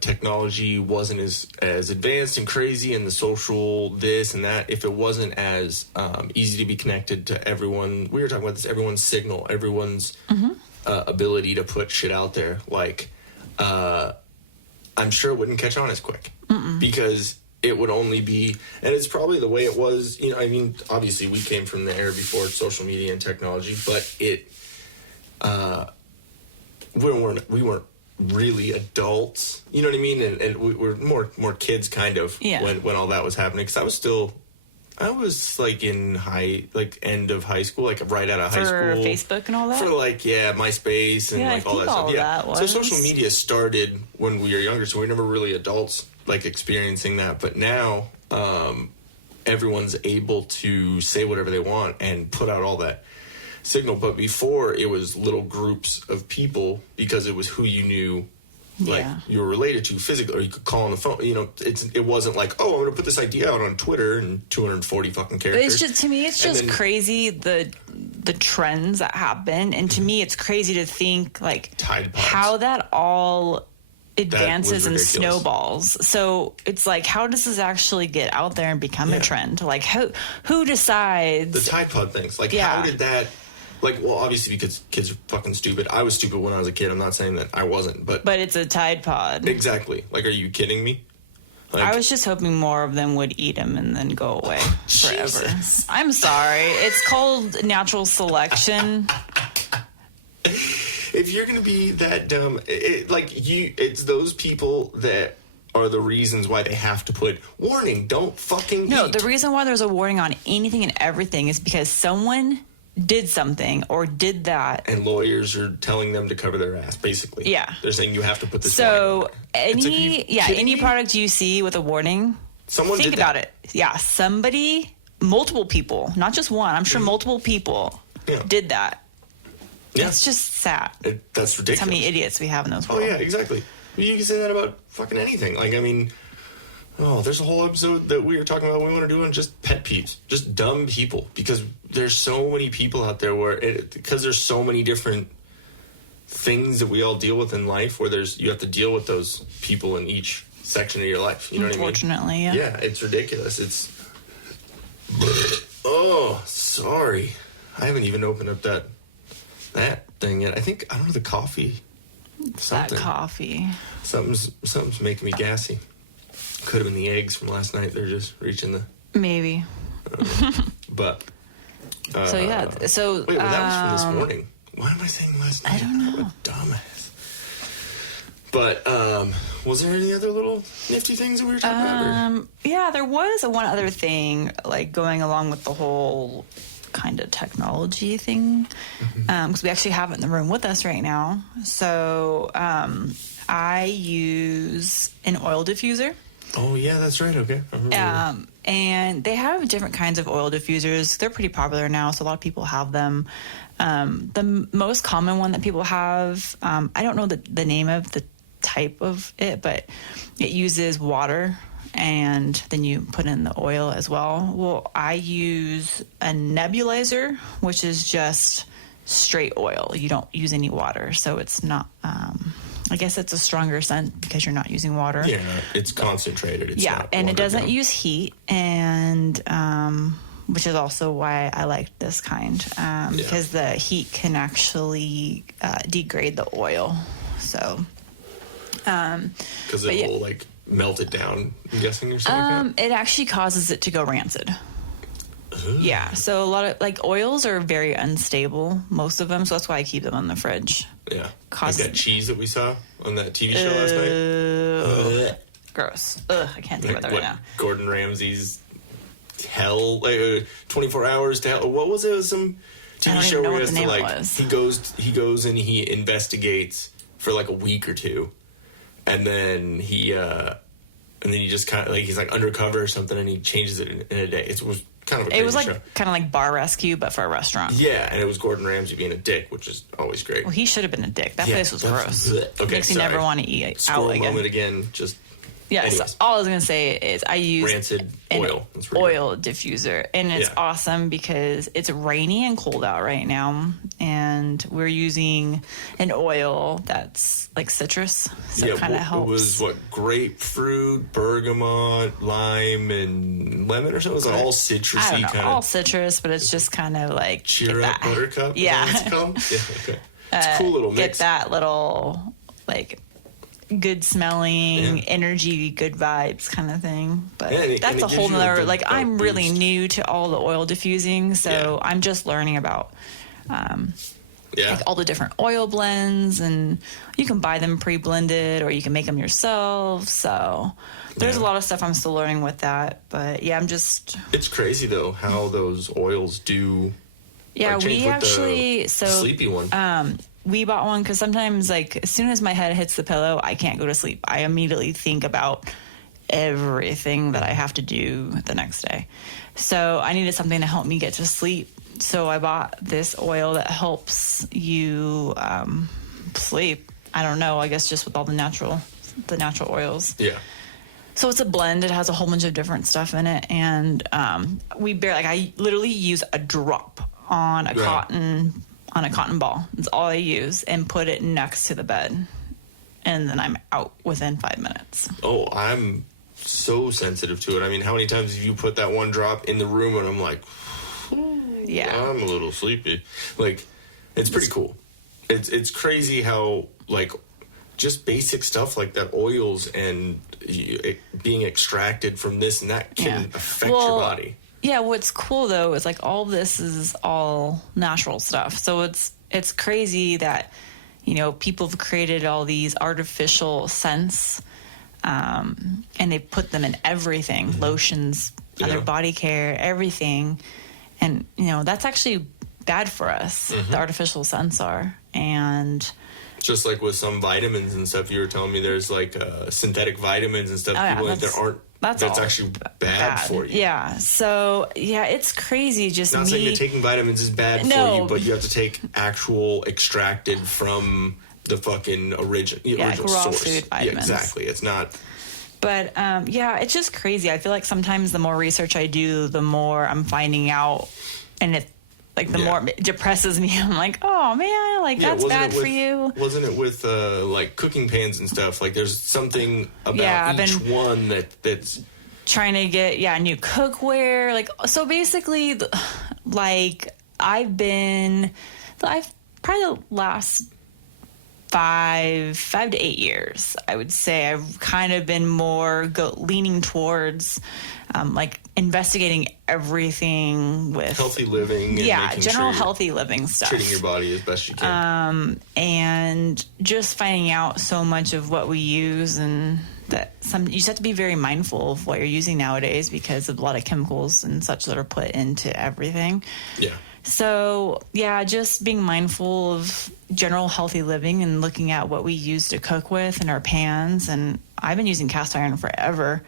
technology wasn't as advanced and crazy, and the social this and that, if it wasn't as easy to be connected to everyone, we were talking about this, everyone's signal, everyone's ability to put shit out there, like I'm sure it wouldn't catch on as quick because it would only be, and it's probably the way it was, I mean, obviously we came from the era before social media and technology, but we weren't really adults, you know what I mean? And we were more kids kind of when all that was happening. Because I was like in end of high school, like right out of high school. For Facebook and all that? For MySpace and like all that stuff. That so social media started when we were younger, so we were never really adults like experiencing that. But now everyone's able to say whatever they want and put out all that signal. But before, it was little groups of people because it was who you knew, like you were related to physically, or you could call on the phone. You know, it wasn't like, oh, I'm going to put this idea out on Twitter and 240 fucking characters. It's just, to me, it's just crazy the trends that happen, and to me, it's crazy to think like Tide Pods. How that all advances and snowballs. So it's like, how does this actually get out there and become a trend? Like, who decides? The Tide Pod things. Like, how did that? Like, well, obviously because kids are fucking stupid. I was stupid when I was a kid. I'm not saying that I wasn't, but it's a Tide Pod. Exactly. Like, are you kidding me? Like, I was just hoping more of them would eat them and then go away forever. Jesus. I'm sorry. It's called natural selection. If you're going to be that dumb, it's those people that are the reasons why they have to put warning, don't fucking eat. The reason why there's a warning on anything and everything is because someone did something or did that. And lawyers are telling them to cover their ass, basically. Yeah. They're saying you have to put this So warning on. any product you see with a warning, someone think about it. Yeah, somebody, multiple people, not just one. I'm sure multiple people did that. Yeah. It's just sad. That's ridiculous. That's how many idiots we have in those world. Oh, yeah, exactly. You can say that about fucking anything. Like, I mean, there's a whole episode that we were talking about we want to do on just pet peeves. Just dumb people. Because there's so many people out there because there's so many different things that we all deal with in life where you have to deal with those people in each section of your life. You know what I mean? Unfortunately, yeah. Yeah, it's ridiculous. Oh, sorry. I haven't even opened up that thing yet. I don't know, the coffee. Something. That coffee. Something's making me gassy. Could have been the eggs from last night. They're just reaching the... Maybe. But... So, yeah. So, wait, that was from this morning. Why am I saying last night? I don't know. I'm a dumbass. But, was there any other little nifty things that we were talking about? Yeah, there was one other thing, like, going along with the whole kind of technology thing, because we actually have it in the room with us right now. So I use an oil diffuser. Oh yeah, that's right. Okay. And they have different kinds of oil diffusers. They're pretty popular now, so a lot of people have them. The most common one that people have, I don't know the name of the type of it, but it uses water and then you put in the oil as well. Well, I use a nebulizer, which is just straight oil. You don't use any water, so it's not... I guess it's a stronger scent because you're not using water. Yeah, it's concentrated. It's not and it doesn't down. use heat, and which is also why I like this kind, because the heat can actually degrade the oil. So, because it will like melt it down, I'm guessing, or something like that? It actually causes it to go rancid. Ooh. Yeah, so a lot of like oils are very unstable, most of them, so that's why I keep them in the fridge. Yeah, like that cheese that we saw on that TV show last night. Gross. Ugh, I can't think about that right now. Gordon Ramsay's hell, like 24 hours to hell. What was it? It was some TV show where he has to like he goes and he investigates for like a week or two, and then he just kind of like he's like undercover or something, and he changes it in a day. It was kind of a crazy show. Kind of like Bar Rescue, but for a restaurant. Yeah, and it was Gordon Ramsay being a dick, which is always great. Well, he should have been a dick. That place was gross. Okay, makes you never want to eat Squirrel out again. moment again. Just so all I was gonna say is I use rancid oil. Oil diffuser, and it's awesome because it's rainy and cold out right now, and we're using an oil that's like citrus, so it kind of helps. It was grapefruit, bergamot, lime, and lemon, or something. It was all citrusy. I don't know, kind all of citrus, but it's just kind of like cheer up buttercup. Yeah, it's called? Yeah, okay. It's a cool little mix. Get that little like good smelling energy, good vibes kind of thing. But that's a whole nother, like, I'm really new to all the oil diffusing, so I'm just learning about Yeah. like all the different oil blends, and you can buy them pre-blended or you can make them yourself. So there's a lot of stuff I'm still learning with that. But yeah, It's crazy though how those oils do. Yeah, like, change we with actually the sleepy one. We bought one because sometimes, like, as soon as my head hits the pillow, I can't go to sleep. I immediately think about everything that I have to do the next day. So I needed something to help me get to sleep. So I bought this oil that helps you sleep. I don't know. I guess just with all the natural oils. Yeah. So it's a blend. It has a whole bunch of different stuff in it, and I literally use a drop on a cotton ball. That's all I use, and put it next to the bed, and then I'm out within 5 minutes. Oh, I'm so sensitive to it. I mean, how many times have you put that one drop in the room and I'm like, yeah, I'm a little sleepy. Like, it's pretty cool. It's crazy how, like, just basic stuff like that, oils and being extracted from this and that can affect your body. Yeah, what's cool though is like all this is all natural stuff. So it's crazy that, you know, people have created all these artificial scents, and they put them in everything, lotions, other body care, everything. And, you know, that's actually bad for us. The artificial scents are. And just like with some vitamins and stuff, you were telling me there's like synthetic vitamins and stuff. People think there aren't. That's actually bad for you. Yeah. So yeah, it's crazy. Just not saying that taking vitamins is bad for you, but you have to take actual extracted from the fucking original source. Food vitamins. Yeah, exactly. It's not. But yeah, it's just crazy. I feel like sometimes the more research I do, the more I'm finding out, and it. Like, the more it depresses me. I'm like, oh, man, like, that's bad for you. Wasn't it with, like, cooking pans and stuff? Like, there's something about each one that's... Trying to get, new cookware. Like, so basically, like, I've probably the last 5 to 8 years, I would say, I've kind of been more leaning towards, like, investigating everything with healthy living, and general healthy living stuff, treating your body as best you can, and just finding out so much of what we use, and that you just have to be very mindful of what you're using nowadays because of a lot of chemicals and such that are put into everything. So just being mindful of general healthy living and looking at what we use to cook with in our pans. And I've been using cast iron forever.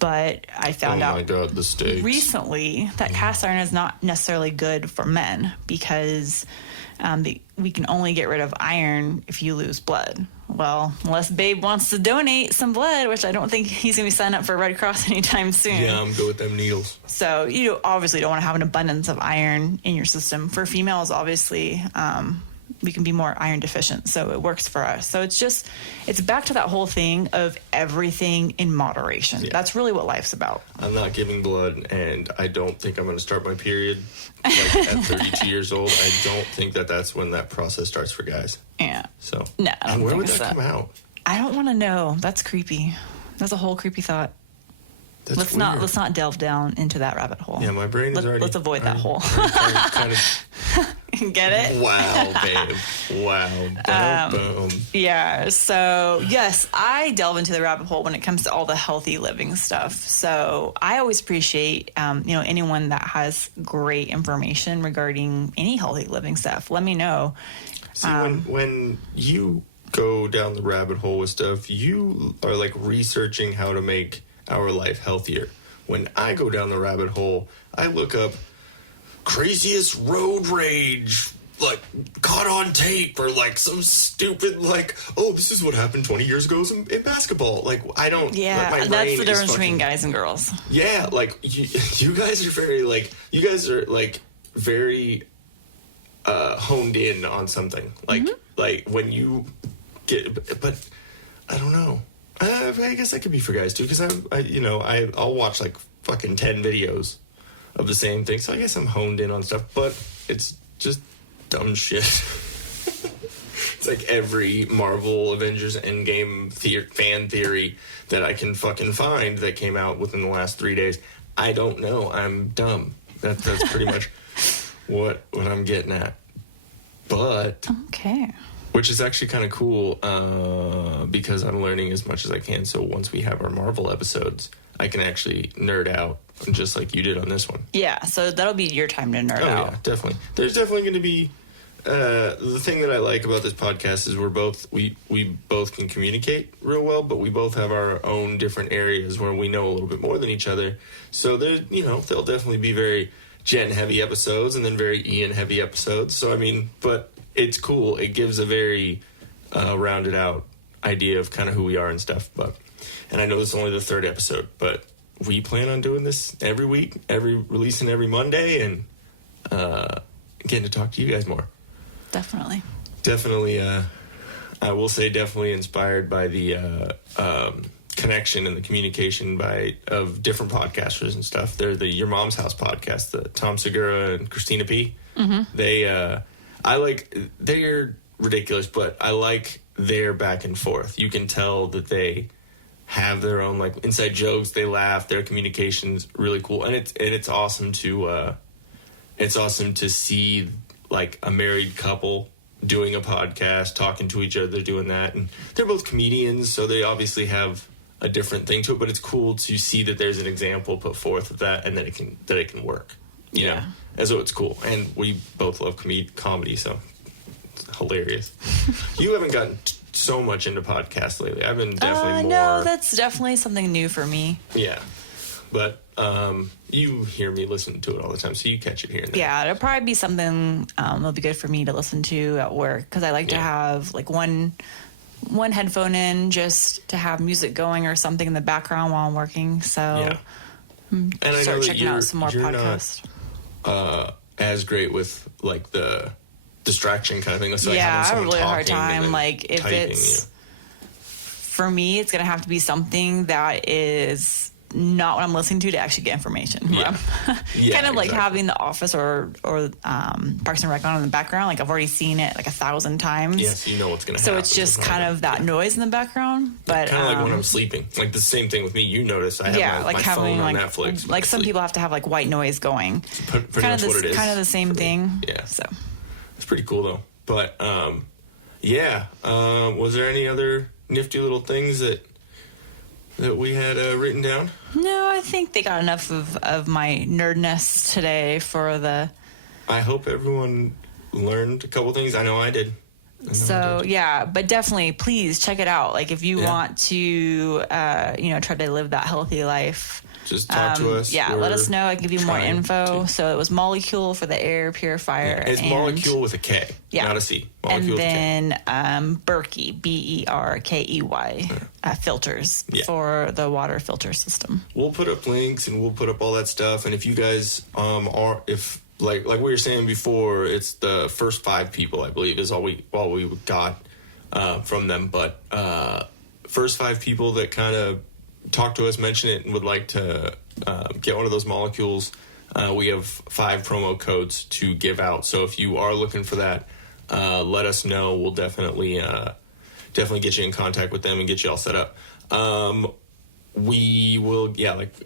But I found out recently that cast iron is not necessarily good for men because we can only get rid of iron if you lose blood. Well, unless Babe wants to donate some blood, which I don't think he's going to be signing up for Red Cross anytime soon. Yeah, I'm good with them needles. So you obviously don't want to have an abundance of iron in your system. For females, obviously, we can be more iron deficient, so it works for us. So it's back to that whole thing of everything in moderation. That's really what life's about. I'm not giving blood, and I don't think I'm going to start my period like at 32 years old. I don't think that's when that process starts for guys. Yeah. So no, I don't where think would that come out? I don't want to know. That's creepy. That's a whole creepy thought. Let's not delve down into that rabbit hole. Yeah, my brain is already... Let's avoid that hole. kind of... Get it? Wow, babe. Wow. Boom. Yeah. So, yes, I delve into the rabbit hole when it comes to all the healthy living stuff. So I always appreciate, anyone that has great information regarding any healthy living stuff. Let me know. See, when you go down the rabbit hole with stuff, you are like researching how to make our life healthier. When I go down the rabbit hole, I look up craziest road rage, like caught on tape, or like some stupid, like, oh, this is what happened 20 years ago in basketball. Like, I don't. Yeah, like, my that's the brain difference between guys and girls. Yeah, like you guys are very honed in on something. Like when you get, but I don't know. I guess that could be for guys too, because I'll watch like fucking 10 videos of the same thing, so I guess I'm honed in on stuff, but it's just dumb shit. It's like every Marvel Avengers Endgame fan theory that I can fucking find that came out within the last 3 days. I don't know. I'm dumb. That's pretty much what I'm getting at. But Okay. which is actually kind of cool because I'm learning as much as I can. So once we have our Marvel episodes, I can actually nerd out just like you did on this one. Yeah, so that'll be your time to nerd out. Yeah, definitely. There's definitely going to be the thing that I like about this podcast is we both can communicate real well, but we both have our own different areas where we know a little bit more than each other. So there'll definitely be very Jen heavy episodes and then very Ian heavy episodes. So I mean, but it's cool. It gives a very rounded out idea of kind of who we are and stuff. And I know this is only the 3rd episode, but we plan on doing this every week, releasing every Monday, and getting to talk to you guys more. Definitely. Definitely, I will say definitely inspired by the connection and the communication of different podcasters and stuff. They're the Your Mom's House podcast, the Tom Segura and Christina P. Mm-hmm. They're ridiculous, but I like their back and forth. You can tell that they have their own like inside jokes. They laugh. Their communication's really cool, and it's awesome to see like a married couple doing a podcast, talking to each other, doing that, and they're both comedians, so they obviously have a different thing to it. But it's cool to see that there's an example put forth of that, and that it can work. You know, and so it's cool, and we both love comedy, so it's hilarious. You haven't gotten so much into podcasts lately. I've been definitely more. No, that's definitely something new for me. Yeah, but you hear me listen to it all the time, so you catch it here and there. Yeah, it'll probably be something that'll be good for me to listen to at work, because I like to have like one headphone in just to have music going or something in the background while I'm working. So and I know start that checking out some more podcasts. As great with like the distraction kind of thing. So I have a really hard talking time. Like if typing, it's for me, it's gonna have to be something that is not what I'm listening to actually get information from. Kind of like having The Office or Parks and Rec on in the background. Like I've already seen it like 1,000 times. Yes, you know what's going to happen. So it's just kind of that noise in the background. But kind of like when I'm sleeping. Like the same thing with me. You notice I have my phone on Netflix. Like some people have to have like white noise going. Pretty much what it is. Kind of the same thing. Yeah. So it's pretty cool though. But was there any other nifty little things that we had written down? No, I think they got enough of my nerdness today for the... I hope everyone learned a couple things. I know I did. But definitely, please check it out. Like, if you want to, try to live that healthy life... Just talk to us. Yeah, let us know. I can give you more info. So it was MOLEKULE for the air purifier. It's MOLEKULE with a K, not a C. MOLEKULE and then BERKEY, BERKEY, filters for the water filter system. We'll put up links and we'll put up all that stuff. And if you guys like we were saying before, it's the first 5 people, I believe, is all we got from them. But first 5 people that kind of talk to us, mention it, and would like to get one of those molecules, we have 5 promo codes to give out. So if you are looking for that, let us know. We'll definitely get you in contact with them and get you all set up. We will,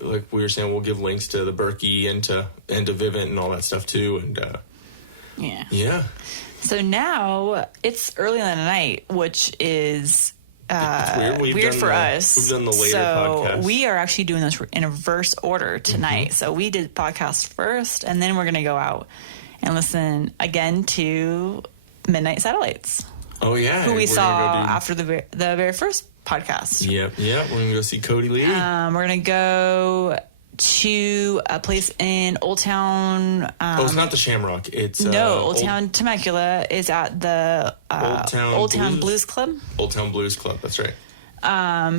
like we were saying, we'll give links to the BERKEY and to VIVINT and all that stuff too. And So now it's early in the night, which is it's weird for us. We've done the later podcast. We are actually doing this in reverse order tonight. So we did podcast first, and then we're going to go out and listen again to Midnight Satellites. Oh yeah, who we saw after the very first podcast. Yep. We're going to go see Cody Lee. We're going to go to a place in Old Town. It's not the Shamrock. It's Old Town Temecula is at the Old Town Blues Club. Old Town Blues Club. That's right.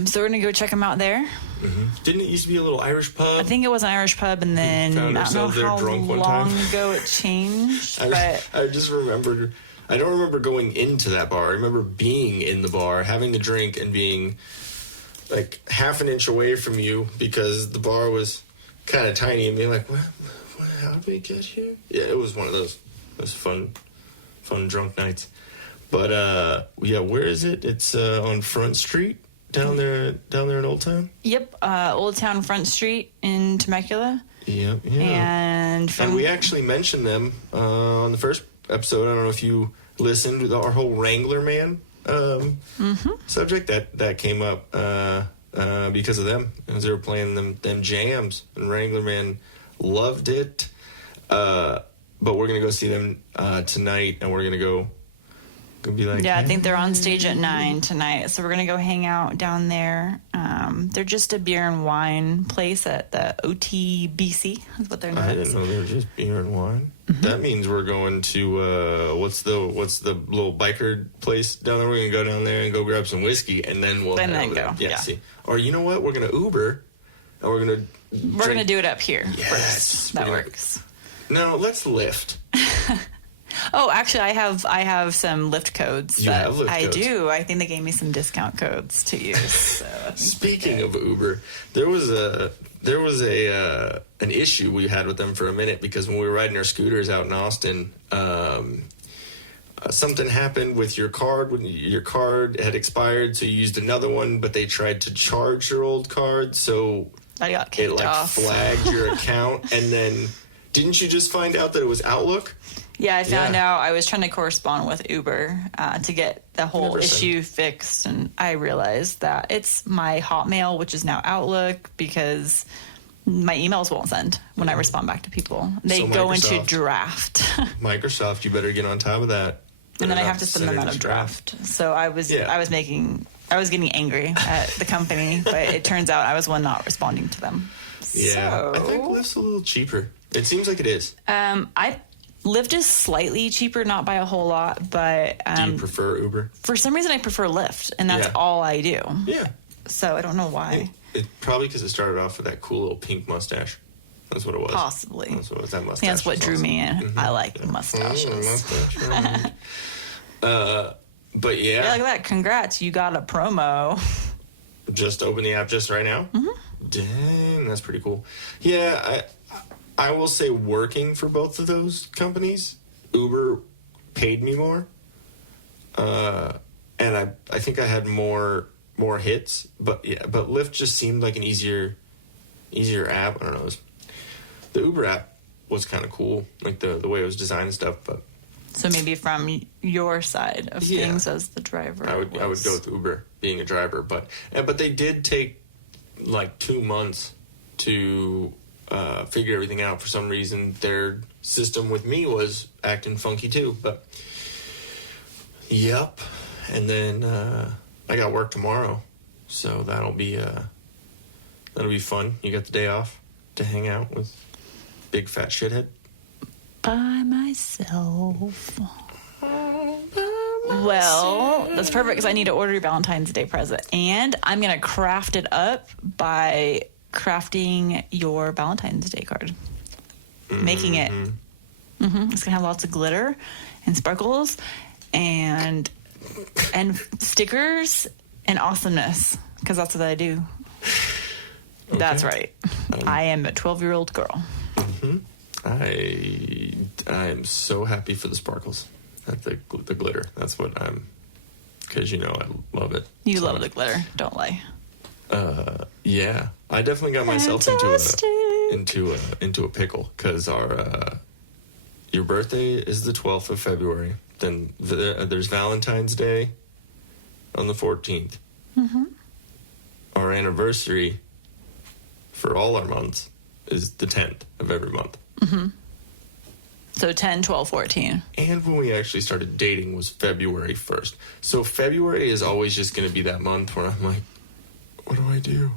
So we're gonna go check them out there. Mm-hmm. Didn't it used to be a little Irish pub? I think it was an Irish pub, and then I don't know how long ago it changed. I just remembered. I don't remember going into that bar. I remember being in the bar, having a drink, and being like half an inch away from you because the bar was kind of tiny, and being like, "What? How did we get here?" Yeah, it was one of those fun drunk nights. But where is it? It's on Front Street down there in Old Town. Yep, Old Town Front Street in Temecula. Yep. And we actually mentioned them on the first episode. I don't know if you listened. Our whole Wrangler Man subject that came up because of them, as they were playing them jams, and Wrangler Man loved it. But we're gonna go see them tonight, and we're gonna be like, Yeah, I think they're on stage at 9 tonight, so we're gonna go hang out down there. They're just a beer and wine place at the OTBC. Is what they're known I as. didn't know they were just beer and wine. That means we're going to what's the little biker place down there? We're gonna go down there and go grab some whiskey, and then we'll go. Yeah. See. Or you know what? We're gonna Uber, and we're gonna do it up here Yes, first. That works. No, let's Lyft. Oh, actually, I have some Lyft codes. You have Lyft I codes? do. I think they gave me some discount codes to use. So Speaking of Uber, there was an issue we had with them for a minute, because when we were riding our scooters out in Austin, something happened with your card. When your card had expired, so you used another one, but they tried to charge your old card, so I got kicked off. Flagged your account. And then didn't you just find out that it was Outlook? Yeah, I found out. I was trying to correspond with Uber to get the whole issue fixed, and I realized that it's my Hotmail, which is now Outlook, because my emails won't send when I respond back to people. They go into draft. Microsoft, you better get on top of that. And then I have to send them out of draft. So I was getting angry at the company, but it turns out I was one not responding to them. Yeah, I think Lyft's a little cheaper. It seems like it is. Lyft is slightly cheaper, not by a whole lot, but do you prefer Uber? For some reason, I prefer Lyft, and that's all I do. Yeah. So I don't know why. It probably because it started off with that cool little pink mustache. That's what it was. Possibly. That's what it was. That mustache. I think that's what drew me in. Mm-hmm. I like mustaches. But yeah. Look at that. Congrats. You got a promo. Just open the app just right now? Mm-hmm. Dang, that's pretty cool. Yeah, I will say, working for both of those companies, Uber paid me more. And I think I had more hits, but Lyft just seemed like an easier app. I don't know. The Uber app was kind of cool, like the way it was designed and stuff, but so maybe from your side of things as the driver. I would go with Uber being a driver, but they did take like 2 months to figure everything out. For some reason, their system with me was acting funky too. But yep, and then I got work tomorrow, so that'll be fun. You got the day off to hang out with big fat shithead. By myself. Well, that's perfect because I need to order your Valentine's Day present. And I'm going to craft it up by crafting your Valentine's Day card. Making it. It's going to have lots of glitter and sparkles and stickers and awesomeness, because that's what I do. Okay. That's right. I am a 12-year-old girl. Mm-hmm. I am so happy for the sparkles, the glitter. That's what I'm, because I love it. You love the glitter, don't lie. Yeah, I definitely got myself into a pickle, because your birthday is the 12th of February. Then there's Valentine's Day on the 14th. Mm-hmm. Our anniversary for all our months is the 10th of every month. Mm-hmm. So 10, 12, 14. And when we actually started dating was February 1st. So February is always just going to be that month where I'm like, what do I do?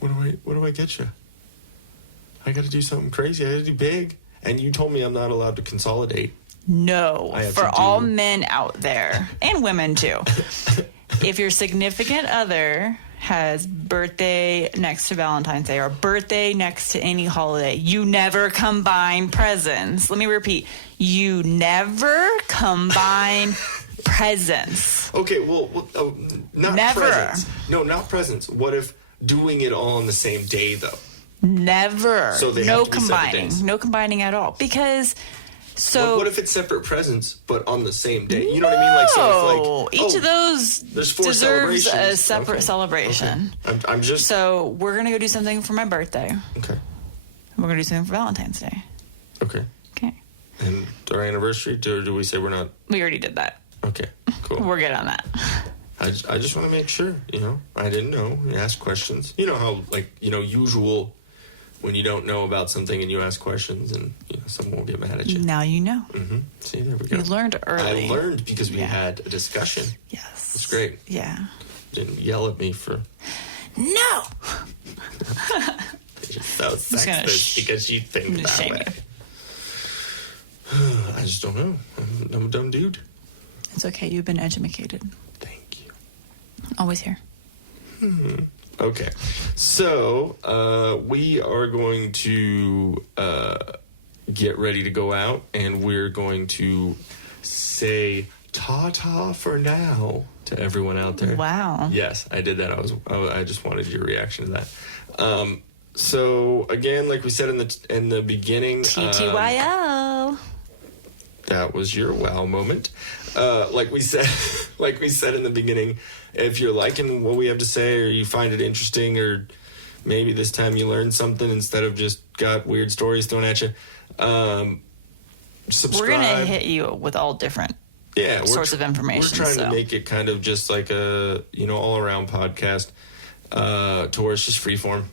What do I get you? I got to do something crazy. I got to do big. And you told me I'm not allowed to consolidate. No, for all men out there, and women too. If your significant other has birthday next to Valentine's Day or birthday next to any holiday, you never combine presents. Let me repeat. You never combine presents. Okay, well not never. Presents. No, not presents. What if doing it all on the same day, though? Never. So they no have to be combining. No combining at all. Because... So what if it's separate presents, but on the same day? You know what I mean? Like, so it's like, each of those deserves a separate celebration. Okay. I'm just. So we're gonna go do something for my birthday. Okay. We're gonna do something for Valentine's Day. Okay. Okay. And our anniversary, or do we say we're not? We already did that. Okay, cool. We're good on that. I just want to make sure, I didn't know. You ask questions. You know how, usual when you don't know about something and you ask questions and, someone will get mad at you. Now you know. Mm-hmm. See, there we go. You learned early. I learned because we had a discussion. Yes. It's great. Yeah. Didn't yell at me for... No! That was sexist because you think that way. I just don't know. I'm a dumb dude. It's okay. You've been educated. Thank you. Always here. Okay. So, we are going to get ready to go out, and we're going to say ta-ta for now to everyone out there. Wow. Yes, I did that. I just wanted your reaction to that. So, again, like we said in the beginning... TTYL. That was your wow moment. Like we said in the beginning, if you're liking what we have to say, or you find it interesting, or maybe this time you learned something instead of just got weird stories thrown at you, subscribe. We're gonna hit you with all different sorts of information. We're trying to make it kind of just like a all around podcast, to where it's just freeform.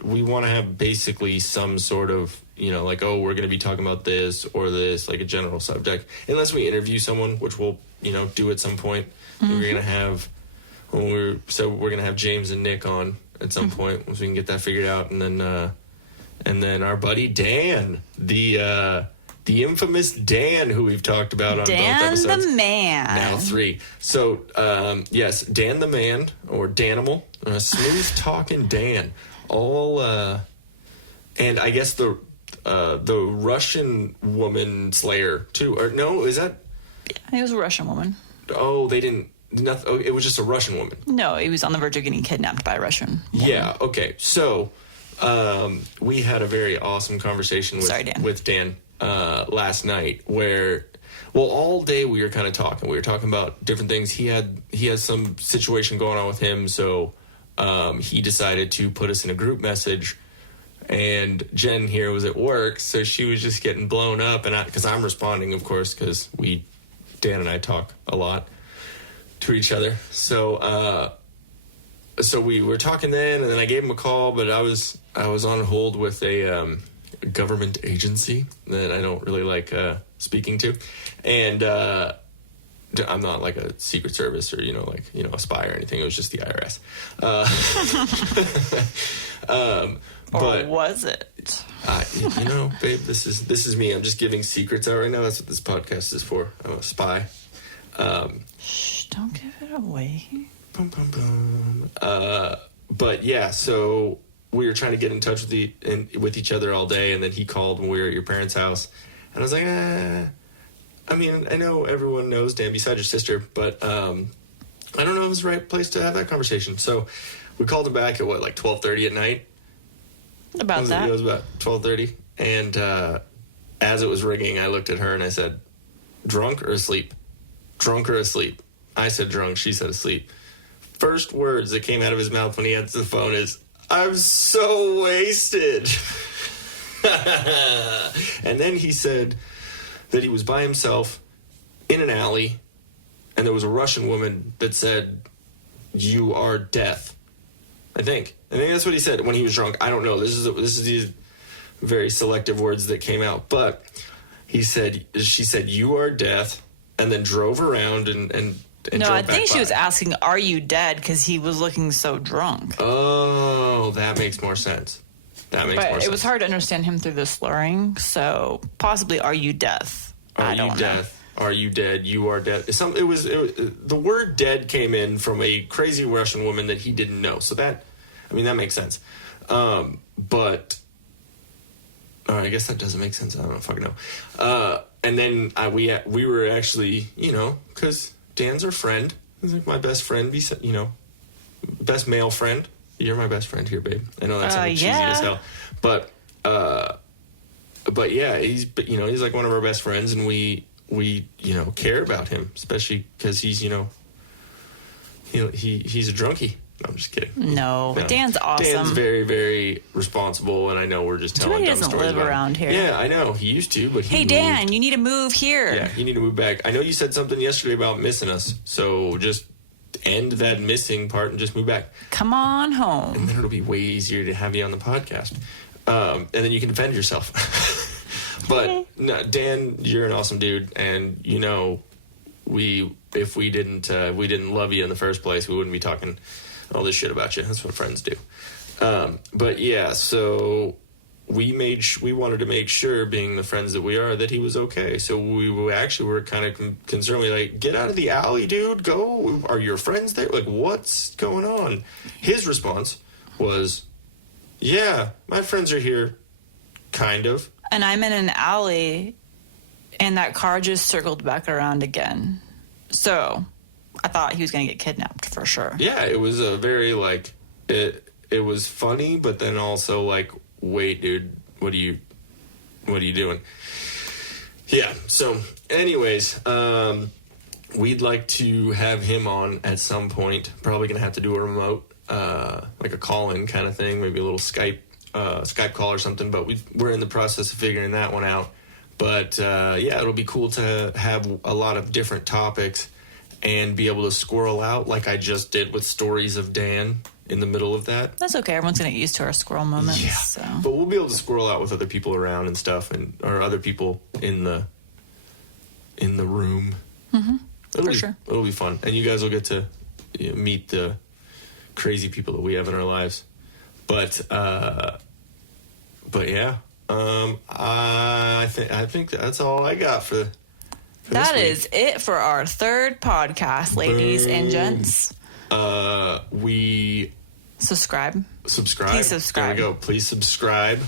We want to have basically some sort of we're going to be talking about this or this, like a general subject, unless we interview someone, which we'll do at some point. Mm-hmm. We're going to have James and Nick on at some point once we can get that figured out, and then our buddy Dan, the infamous Dan, who we've talked about on both episodes. Dan the Man. Now 3. So, yes, Dan the Man, or Danimal, smooth talking Dan. And I guess the Russian woman slayer too, or no? Is that? Yeah, it was a Russian woman. Oh, they didn't. Nothing. Oh, it was just a Russian woman. No, he was on the verge of getting kidnapped by a Russian woman. Yeah. Okay. So, we had a very awesome conversation with Dan last night, where, all day we were kind of talking. We were talking about different things. He has some situation going on with him, so he decided to put us in a group message. And Jen here was at work, so she was just getting blown up, and because I'm responding, of course, because Dan and I talk a lot to each other. So we were talking then, and then I gave him a call, but I was on hold with a government agency that I don't really like speaking to, and I'm not like a Secret Service or a spy or anything. It was just the IRS. But was it? Babe, this is me. I'm just giving secrets out right now. That's what this podcast is for. I'm a spy. Shh, don't give it away. Boom, boom, boom. But yeah, so we were trying to get in touch with each other all day, and then he called when we were at your parents' house, and I was like, I mean, I know everyone knows Dan besides your sister, but I don't know if it's the right place to have that conversation. So we called him back at 12:30 at night. It was about 12:30, and as it was ringing, I looked at her and I said, "Drunk or asleep? Drunk or asleep?" I said drunk. She said asleep. First words that came out of his mouth when he answered the phone is, "I'm so wasted." And then he said that he was by himself in an alley, and there was a Russian woman that said, "You are death." I think that's what he said when he was drunk. I don't know. This is these very selective words that came out, but she said, "You are death," and then drove around and no, I think she was asking, "Are you dead?" Because he was looking so drunk. Oh, that makes more sense. But it was hard to understand him through the slurring, so possibly, "Are you death?" Are you death? Are you dead? You are dead. The word "dead" came in from a crazy Russian woman that he didn't know. So that makes sense. But I guess that doesn't make sense. I don't fucking know. And then we were actually, because Dan's our friend. He's like my best friend. Best male friend. You're my best friend here, babe. I know that's cheesy as hell, but yeah, he's like one of our best friends, and we care about him, especially because he's he's a drunkie. I'm just kidding. No, but Dan's awesome. Dan's very, very responsible, and I know we're just telling dumb stories. He doesn't live around here. Yeah, I know. He used to, but he Hey, moved. Dan, you need to move here. Yeah, you need to move back. I know you said something yesterday about missing us, so just end that missing part and just move back. Come on home. And then it'll be way easier to have you on the podcast. And then you can defend yourself. But no, Dan, you're an awesome dude, and you know, if we didn't love you in the first place, we wouldn't be talking all this shit about you. That's what friends do. But yeah, so we wanted to make sure, being the friends that we are, that he was okay. So we were kind of concerned. We like, get out of the alley, dude. Go. Are your friends there? Like, what's going on? His response was, yeah, my friends are here, kind of. And I'm in an alley, and that car just circled back around again. So I thought he was going to get kidnapped for sure. Yeah, it was a very, like, it was funny, but then also like, wait, dude, what are you doing? Yeah, so anyways, we'd like to have him on at some point. Probably going to have to do a remote, like a call-in kind of thing, maybe a little Skype call or something, but we're in the process of figuring that one out. But yeah, it'll be cool to have a lot of different topics and be able to squirrel out like I just did with stories of Dan in the middle of that. That's okay. Everyone's going to get used to our squirrel moments. Yeah. So. But we'll be able to squirrel out with other people around and stuff, or other people in the room. Mm-hmm. For sure. It'll be fun. And you guys will get to meet the crazy people that we have in our lives. But yeah. I think that's all I got for that is it for our third podcast, ladies and gents. We subscribe. Please subscribe. There we go. Please subscribe.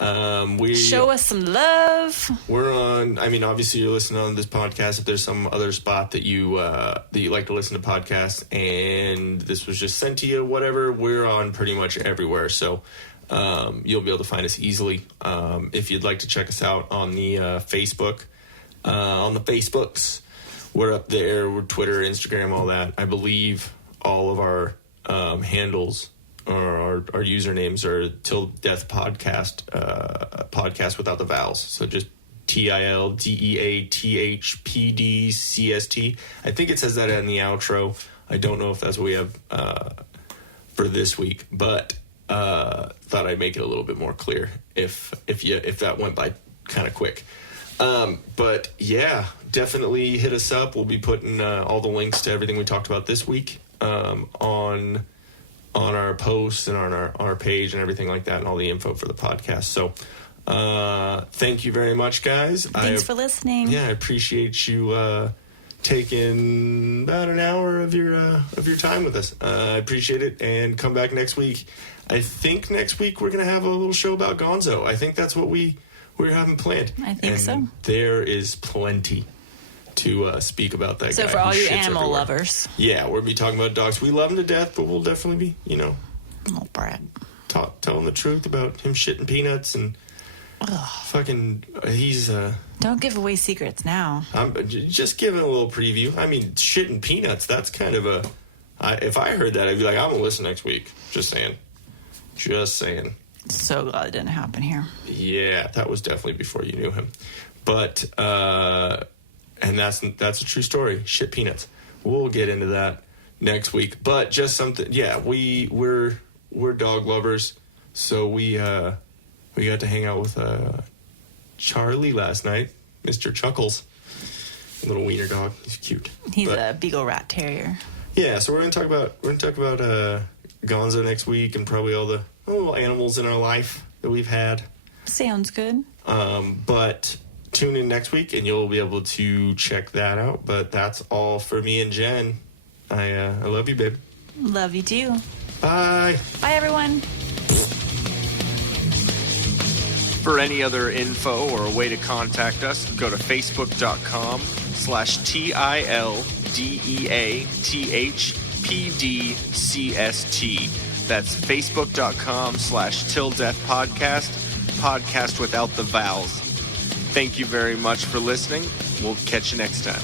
Show us some love. We're on. I mean, obviously, you're listening on this podcast. If there's some other spot that you like to listen to podcasts, and this was just sent to you, whatever, we're on pretty much everywhere. So. You'll be able to find us easily. If you'd like to check us out on the Facebook, on the Facebooks, we're up there. We're Twitter, Instagram, all that. I believe all of our handles or our usernames are Till Death Podcast, podcast without the vowels. So just TILDEATHPDCST. I think it says that in the outro. I don't know if that's what we have for this week, but thought I'd make it a little bit more clear if that went by kind of quick. But yeah, definitely hit us up. We'll be putting all the links to everything we talked about this week on our posts and on our page and everything like that, and all the info for the podcast. So thank you very much, guys. Thanks for listening. Yeah, I appreciate you taking about an hour of your time with us. I appreciate it, and come back next week. I think next week we're going to have a little show about Gonzo. I think that's what we're having planned. I think so. There is plenty to speak about that guy. So for all you animal lovers. Yeah, we'll be talking about dogs. We love him to death, but we'll definitely be, little brat. Telling the truth about him shitting peanuts and fucking, he's... Don't give away secrets now. I'm just giving a little preview. I mean, shitting peanuts, that's kind of if I heard that, I'd be like, I'm going to listen next week. Just saying. So glad it didn't happen here. Yeah, that was definitely before you knew him. But, and that's a true story. Shit peanuts. We'll get into that next week. But just something, yeah, we're dog lovers. So we got to hang out with Charlie last night, Mr. Chuckles. A little wiener dog. He's cute. He's a Beagle Rat Terrier. Yeah, so we're gonna talk about Gonzo next week, and probably all the little animals in our life that we've had. Sounds good. But tune in next week, and you'll be able to check that out. But that's all for me and Jen. I love you, babe. Love you too. Bye. Bye, everyone. For any other info or a way to contact us, go to facebook.com/TILDEATHPDCST. That's facebook.com/TillDeathPodcast, podcast without the vowels. Thank you very much for listening. We'll catch you next time.